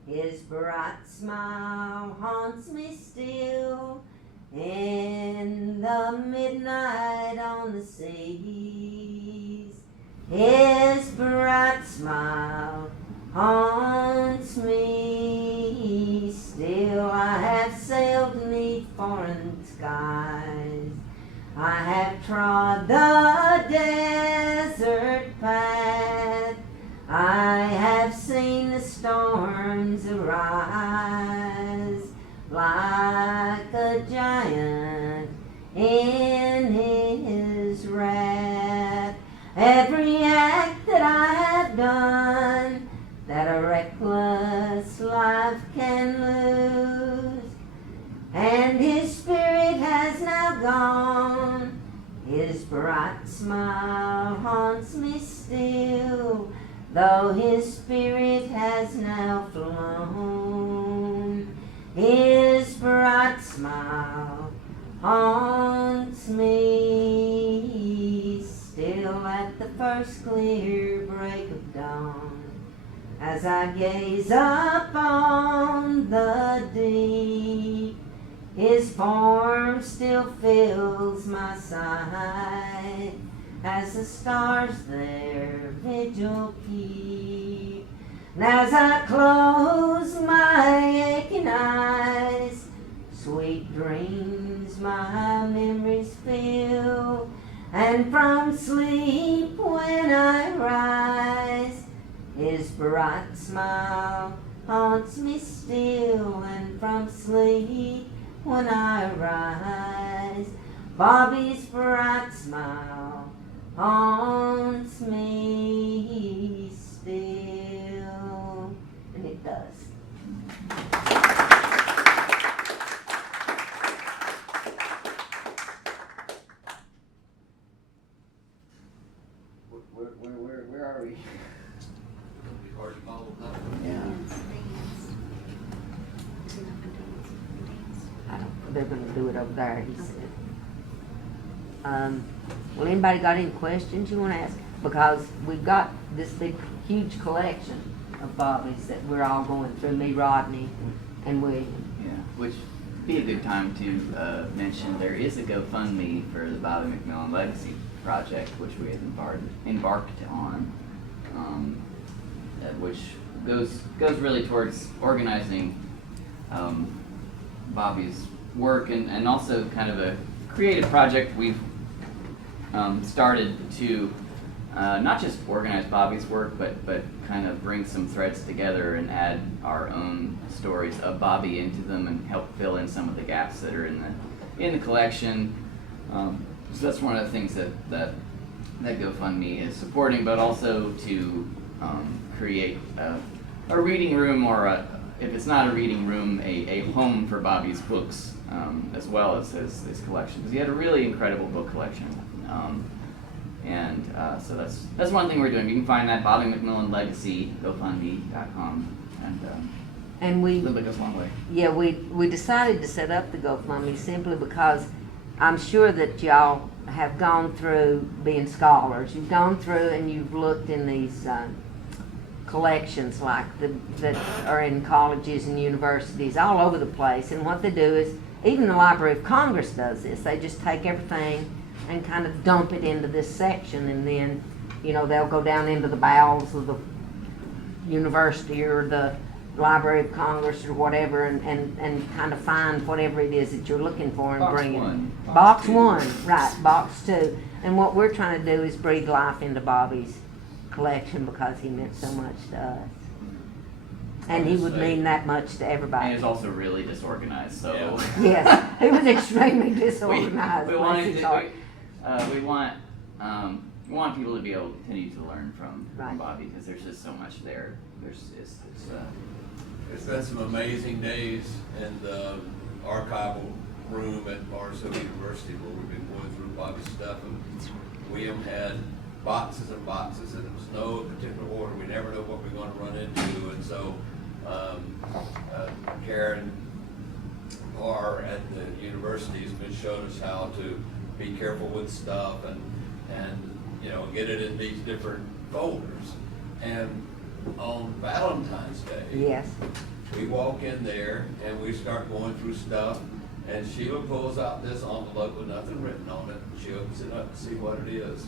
His bright smile haunts me still in the midnight on the seas. His bright smile haunts me still. I have sailed 'neath foreign skies. I have trod the desert path. I have seen the storms arise like a giant in his wrath. Every act that I have done that a reckless life can lose, and his spirit has now gone. His bright smile haunts me still, though his spirit has now flown. His bright smile haunts me still at the first clear break of dawn. As I gaze upon the deep, his form still fills my sight as the stars their vigil keep. And as I close my aching eyes, sweet dreams my memories fill, and from sleep when I rise, his bright smile haunts me still. And from sleep when I rise, Bobby's bright smile haunts me still. And it does. Where are we? It'll be hard to follow that. Yeah. I don't, they're gonna do it over there, he said. Well, anybody got any questions you wanna ask? Because we've got this big, huge collection of Bobbies that we're all going through, me, Rodney, and William. Yeah, which would be a good time to mention there is a GoFundMe for the Bobby McMillon Legacy Project, which we have embarked on, which goes really towards organizing Bobby's work and also kind of a creative project we've started to not just organize Bobby's work, but kind of bring some threads together and add our own stories of Bobby into them and help fill in some of the gaps that are in the collection. So that's one of the things that GoFundMe is supporting, but also to create a reading room, or if it's not a reading room, a home for Bobby's books, as well as his collection, because he had a really incredible book collection. So that's one thing we're doing. You can find that Bobby McMillan Legacy, GoFundMe.com, And we, a little bit goes a long way. yeah, we decided to set up the GoFundMe simply because I'm sure that y'all have gone through being scholars. You've gone through and you've looked in these collections like that are in colleges and universities all over the place. And what they do is, even the Library of Congress does this. They just take everything and kind of dump it into this section, and then, you know, they'll go down into the bowels of the university or the Library of Congress or whatever, and kind of find whatever it is that you're looking for and Box bring it. one. Box Box two. one, right, box two. And what we're trying to do is breathe life into Bobby's collection because he meant so much to us. And he would mean that much to And everybody. it's also really disorganized, so Yes, he was extremely disorganized. we bless wanted his to, heart. we want people to be able to continue to learn from Right. Bobby, because there's just so much there. It's been some amazing days in the archival room at Morgantown University where we've been going through Bobby's stuff, and William had boxes and boxes, and there was no particular order. We never know what we're going to run into, and so Karen Parr at the university has been showing us how to be careful with stuff and you know, get it in these different folders. And on Valentine's Day, Yes, we walk in there and we start going through stuff, and Sheila pulls out this envelope with nothing written on it. She opens it up to see what it is.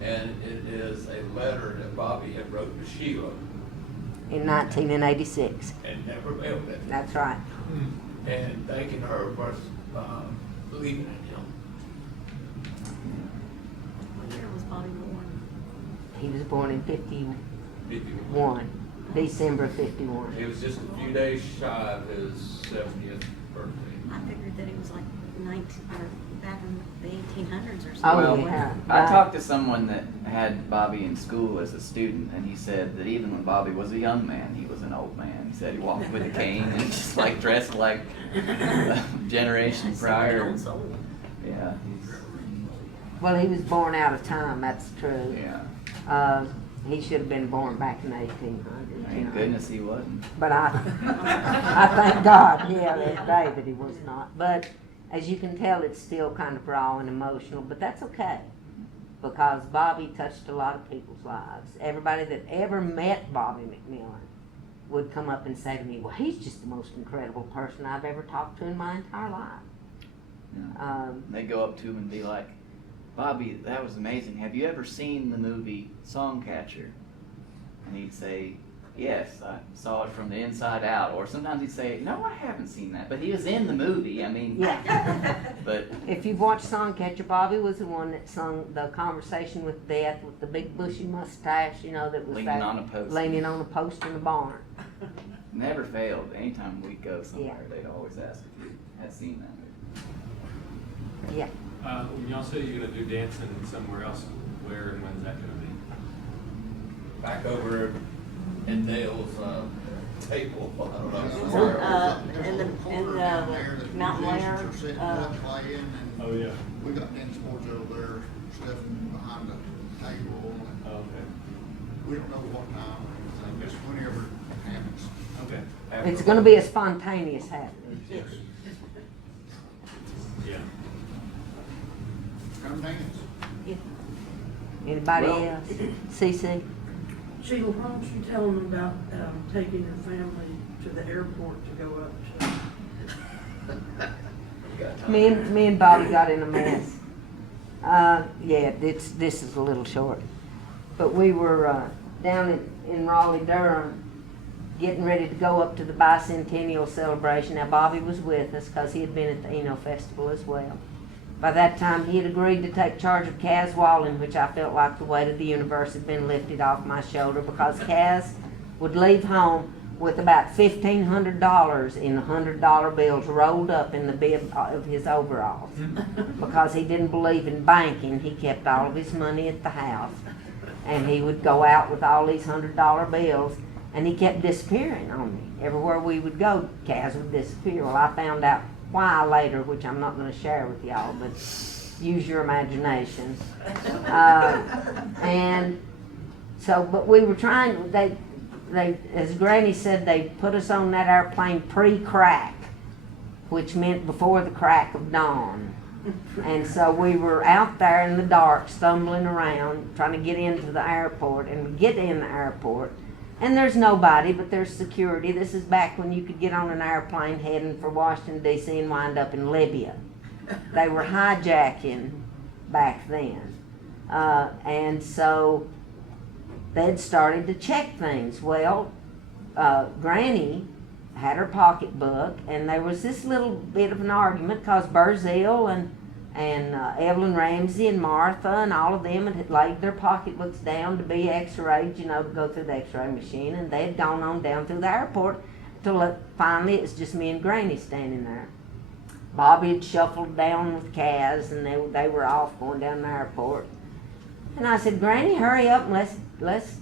And it is a letter that Bobby had wrote to Sheila in 1986. and never mailed it. That's right. And thanking her for believing in him. What year was Bobby born? He was born in 51, December 51. It was just a few days shy of his 70th birthday. I figured that it was like 19, or back in the 1800s or something. Oh, Well, yeah. I Right. talked to someone that had Bobby in school as a student, and he said that even when Bobby was a young man, he was an old man. He said he walked with a cane and just like dressed like a generation He's prior. an old soul. Yeah, Well, he was born out of time, that's true. yeah. He should have been born back in the 1800s. you Thank know. goodness he wasn't. But I thank God, yeah, that day that he was not. But as you can tell, it's still kind of raw and emotional, but that's okay. Because Bobby touched a lot of people's lives. Everybody that ever met Bobby McMillan would come up and say to me, well, he's just the most incredible person I've ever talked to in my entire life. Yeah. They go up to him and be like, Bobby, that was amazing. Have you ever seen the movie Songcatcher? And he'd say, Yes, I saw it from the inside out. Or sometimes he'd say, no, I haven't seen that. But he was in the movie. I mean, Yeah. but If you've watched Songcatcher, Bobby was the one that sung the Conversation with Death with the big bushy mustache, you know, that was leaning that- on a post. leaning on a post in the barn. Never failed. Anytime we go somewhere, they'd always ask if you had seen that movie. Yeah. When y'all say you're gonna do dancing somewhere else, where and when's that gonna be? Back over in Dale's, table, I don't know. in the Mountain Lair, Sitting up playing and Oh, yeah. we got den sports over there, stuff behind the table. And Oh, okay. we don't know what time or anything, just whenever it happens. Okay. It's gonna be a spontaneous happening. Yes. Yeah. Come dance. Anybody Well- else? CC? Sheila, why don't you tell them about taking your family to the airport to go up to? Me and Bobby got in a mess. Yeah, this is a little short. But we were down in Raleigh, Durham, getting ready to go up to the bicentennial celebration. Now, Bobby was with us because he had been at the Eno Festival as well. By that time, he had agreed to take charge of Kaz Wallen, which I felt like the weight of the universe had been lifted off my shoulder, because Kaz would leave home with about $1,500 in $100 bills rolled up in the bib of his overalls. Because he didn't believe in banking, he kept all of his money at the house. And he would go out with all these $100 bills, and he kept disappearing on me. Everywhere we would go, Kaz would disappear. Well, I found out why later, which I'm not going to share with y'all, but use your imagination. And so, but we were trying, they, as Granny said, they put us on that airplane pre-crack, which meant before the crack of dawn. And so we were out there in the dark, stumbling around, trying to get into the airport, and we get in the airport, and there's nobody, but there's security. This is back when you could get on an airplane heading for Washington, D.C. and wind up in Libya. They were hijacking back then. And so they'd started to check things. Well, Granny had her pocketbook, and there was this little bit of an argument because Burzell and Evelyn Ramsey and Martha and all of them had laid their pocketbooks down to be x-rayed, you know, to go through the x-ray machine, and they had gone on down through the airport till finally it was just me and Granny standing there. Bobby had shuffled down with Kaz, and they were off going down the airport. And I said, Granny, hurry up and let's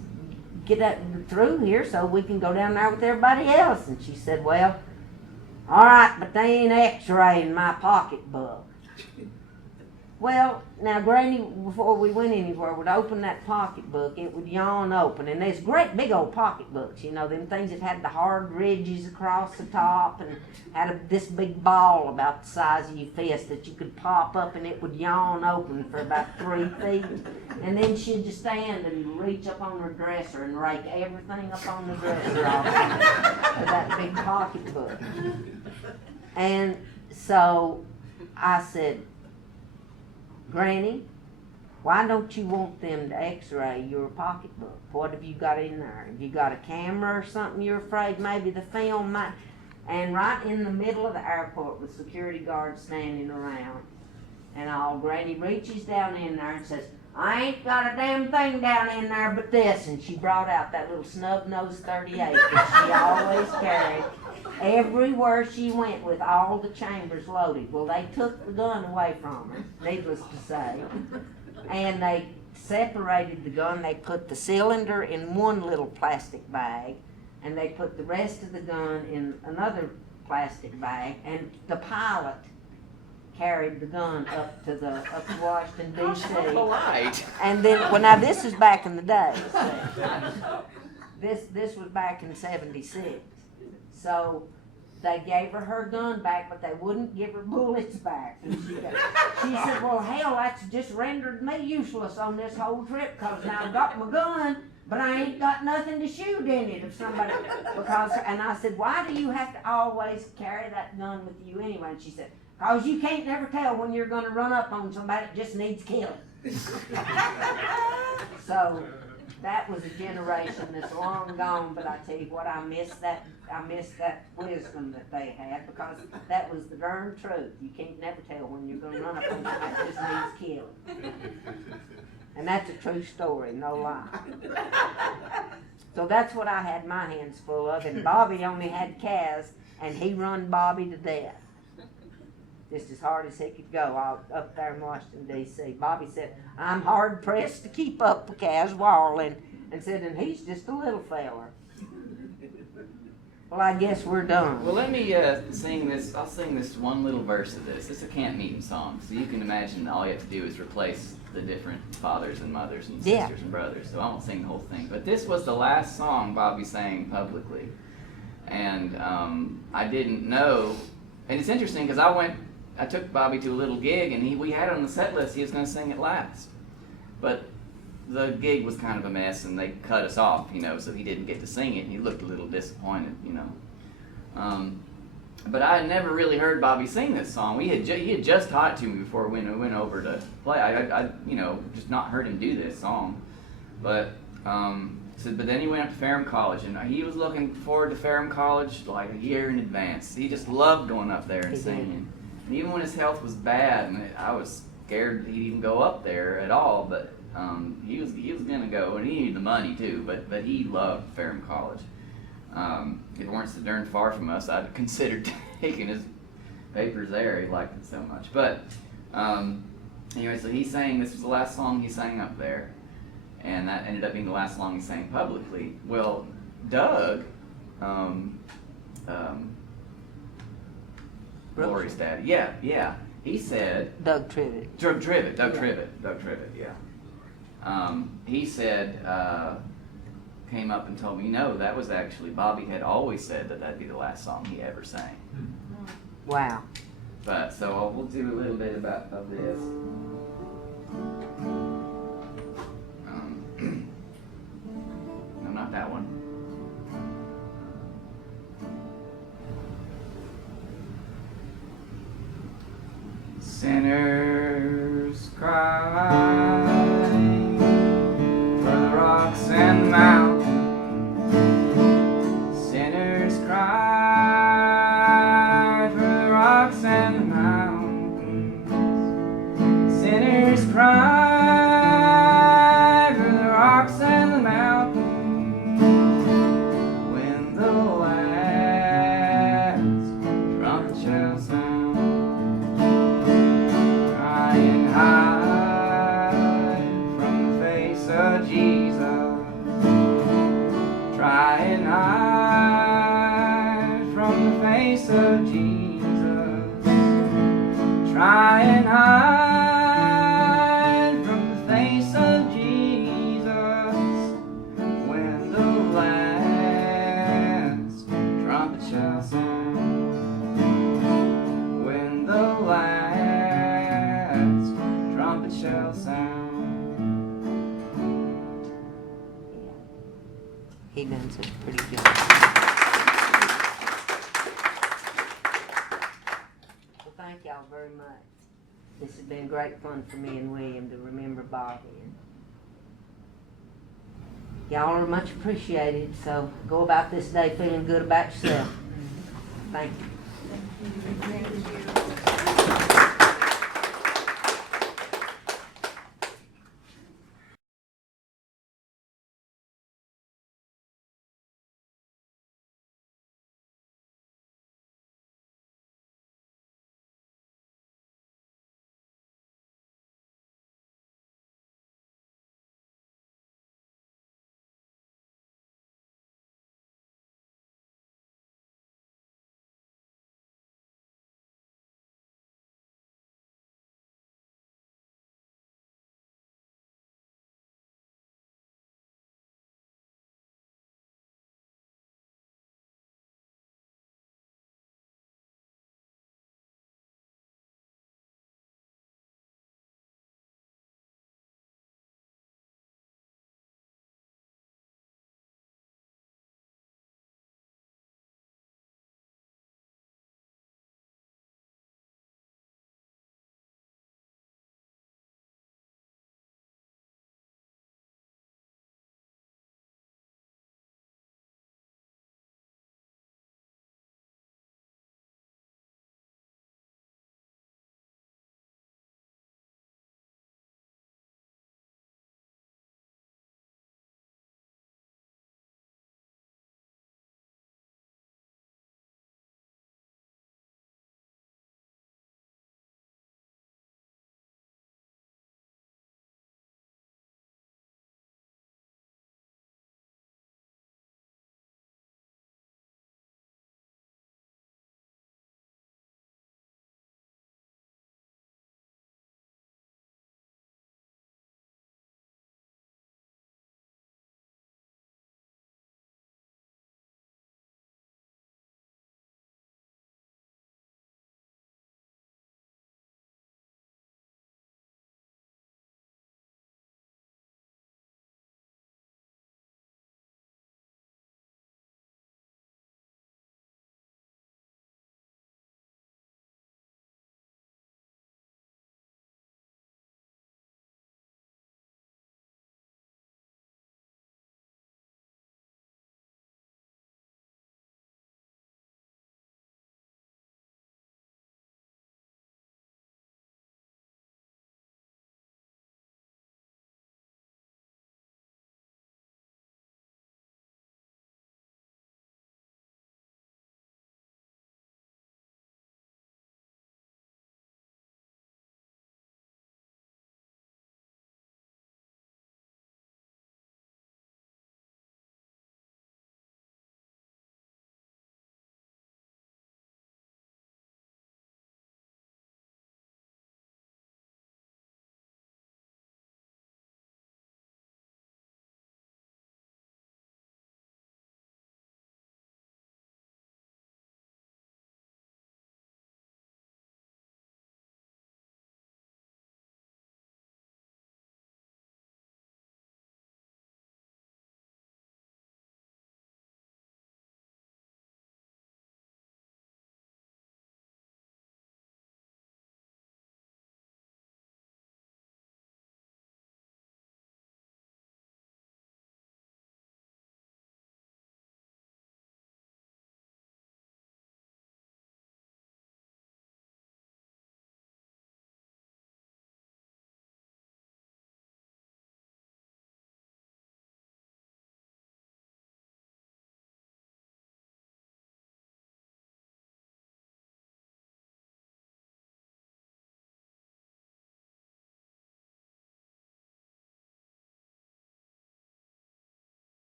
get through here so we can go down there with everybody else. And she said, well, all right, but they ain't x-raying my pocketbook. Well, now Granny, before we went anywhere, would open that pocketbook. It would yawn open, and there's great big old pocketbooks, you know, them things that had the hard ridges across the top and had this big ball about the size of your fist that you could pop up, and it would yawn open for about 3 feet. And then she'd just stand and reach up on her dresser and rake everything up on the dresser off of that big pocketbook. And so I said, Granny, why don't you want them to x-ray your pocketbook? What have you got in there? Have you got a camera or something you're afraid maybe the film might? And right in the middle of the airport with security guards standing around and all, Granny reaches down in there and says, I ain't got a damn thing down in there but this. And she brought out that little snub-nosed 38 that she always carried everywhere she went with all the chambers loaded. Well, they took the gun away from her, needless to say, and they separated the gun. They put the cylinder in one little plastic bag, and they put the rest of the gun in another plastic bag, and the pilot carried the gun up to Washington, D.C. Polite. And then, well, now this is back in the day. This was back in '76. So they gave her gun back, but they wouldn't give her bullets back. And she said, well, hell, that's just rendered me useless on this whole trip, because now I've got my gun, but I ain't got nothing to shoot in it if somebody, and I said, why do you have to always carry that gun with you anyway? And she said, because you can't never tell when you're going to run up on somebody that just needs killing. So that was a generation that's long gone, but I tell you what, I miss that wisdom that they had, because that was the darn truth. You can't never tell when you're gonna run up on that, that just needs killing. And that's a true story, no lie. So that's what I had my hands full of, and Bobby only had Kaz, and he run Bobby to death. Just as hard as he could go up there in Washington, D.C. Bobby said, I'm hard pressed to keep up with Kaz Wall, and said, and he's just a little feller. Well, I guess we're done. Well, let me sing this. I'll sing this one little verse of this. It's a camp meeting song, so you can imagine all you have to do is replace the different fathers and mothers and sisters and brothers. So I won't sing the whole thing. But this was the last song Bobby sang publicly, and I didn't know. And it's interesting because I took Bobby to a little gig, and we had it on the set list. He was going to sing it last, but the gig was kind of a mess, and they cut us off, so he didn't get to sing it, and he looked a little disappointed, But I had never really heard Bobby sing this song. He had just taught it to me before we went over to play. I just not heard him do this song. But but then he went up to Ferrum College, and he was looking forward to Ferrum College like a year in advance. He just loved going up there and singing. And even when his health was bad, and I was scared he'd even go up there at all, but he was gonna go, and he needed the money too. But he loved Ferrum College. It weren't so darn far from us. I'd considered taking his papers there. He liked it so much. But anyway, so he sang. This was the last song he sang up there, and that ended up being the last song he sang publicly. Well, Doug, Lori's daddy, yeah, he said Doug Trivet. Doug Trivet, yeah. He said, came up and told me, that was actually, Bobby had always said that'd be the last song he ever sang. Wow. But, so we'll do a little bit of this. No, not that one. Sinners cry for the rocks and the mountains. Sinners cry for the rocks and the mountains. Sinners cry for the rocks and the mountains. When the last trumpet shall sound. Try and hide from the face of Jesus. Try and hide from the face of Jesus. When the last trumpet shall sound. When the last trumpet shall sound. He done such a pretty job. Well, thank y'all very much. This has been great fun for me and William to remember Bobby. And y'all are much appreciated, so go about this day feeling good about yourself. Thank you. Thank you.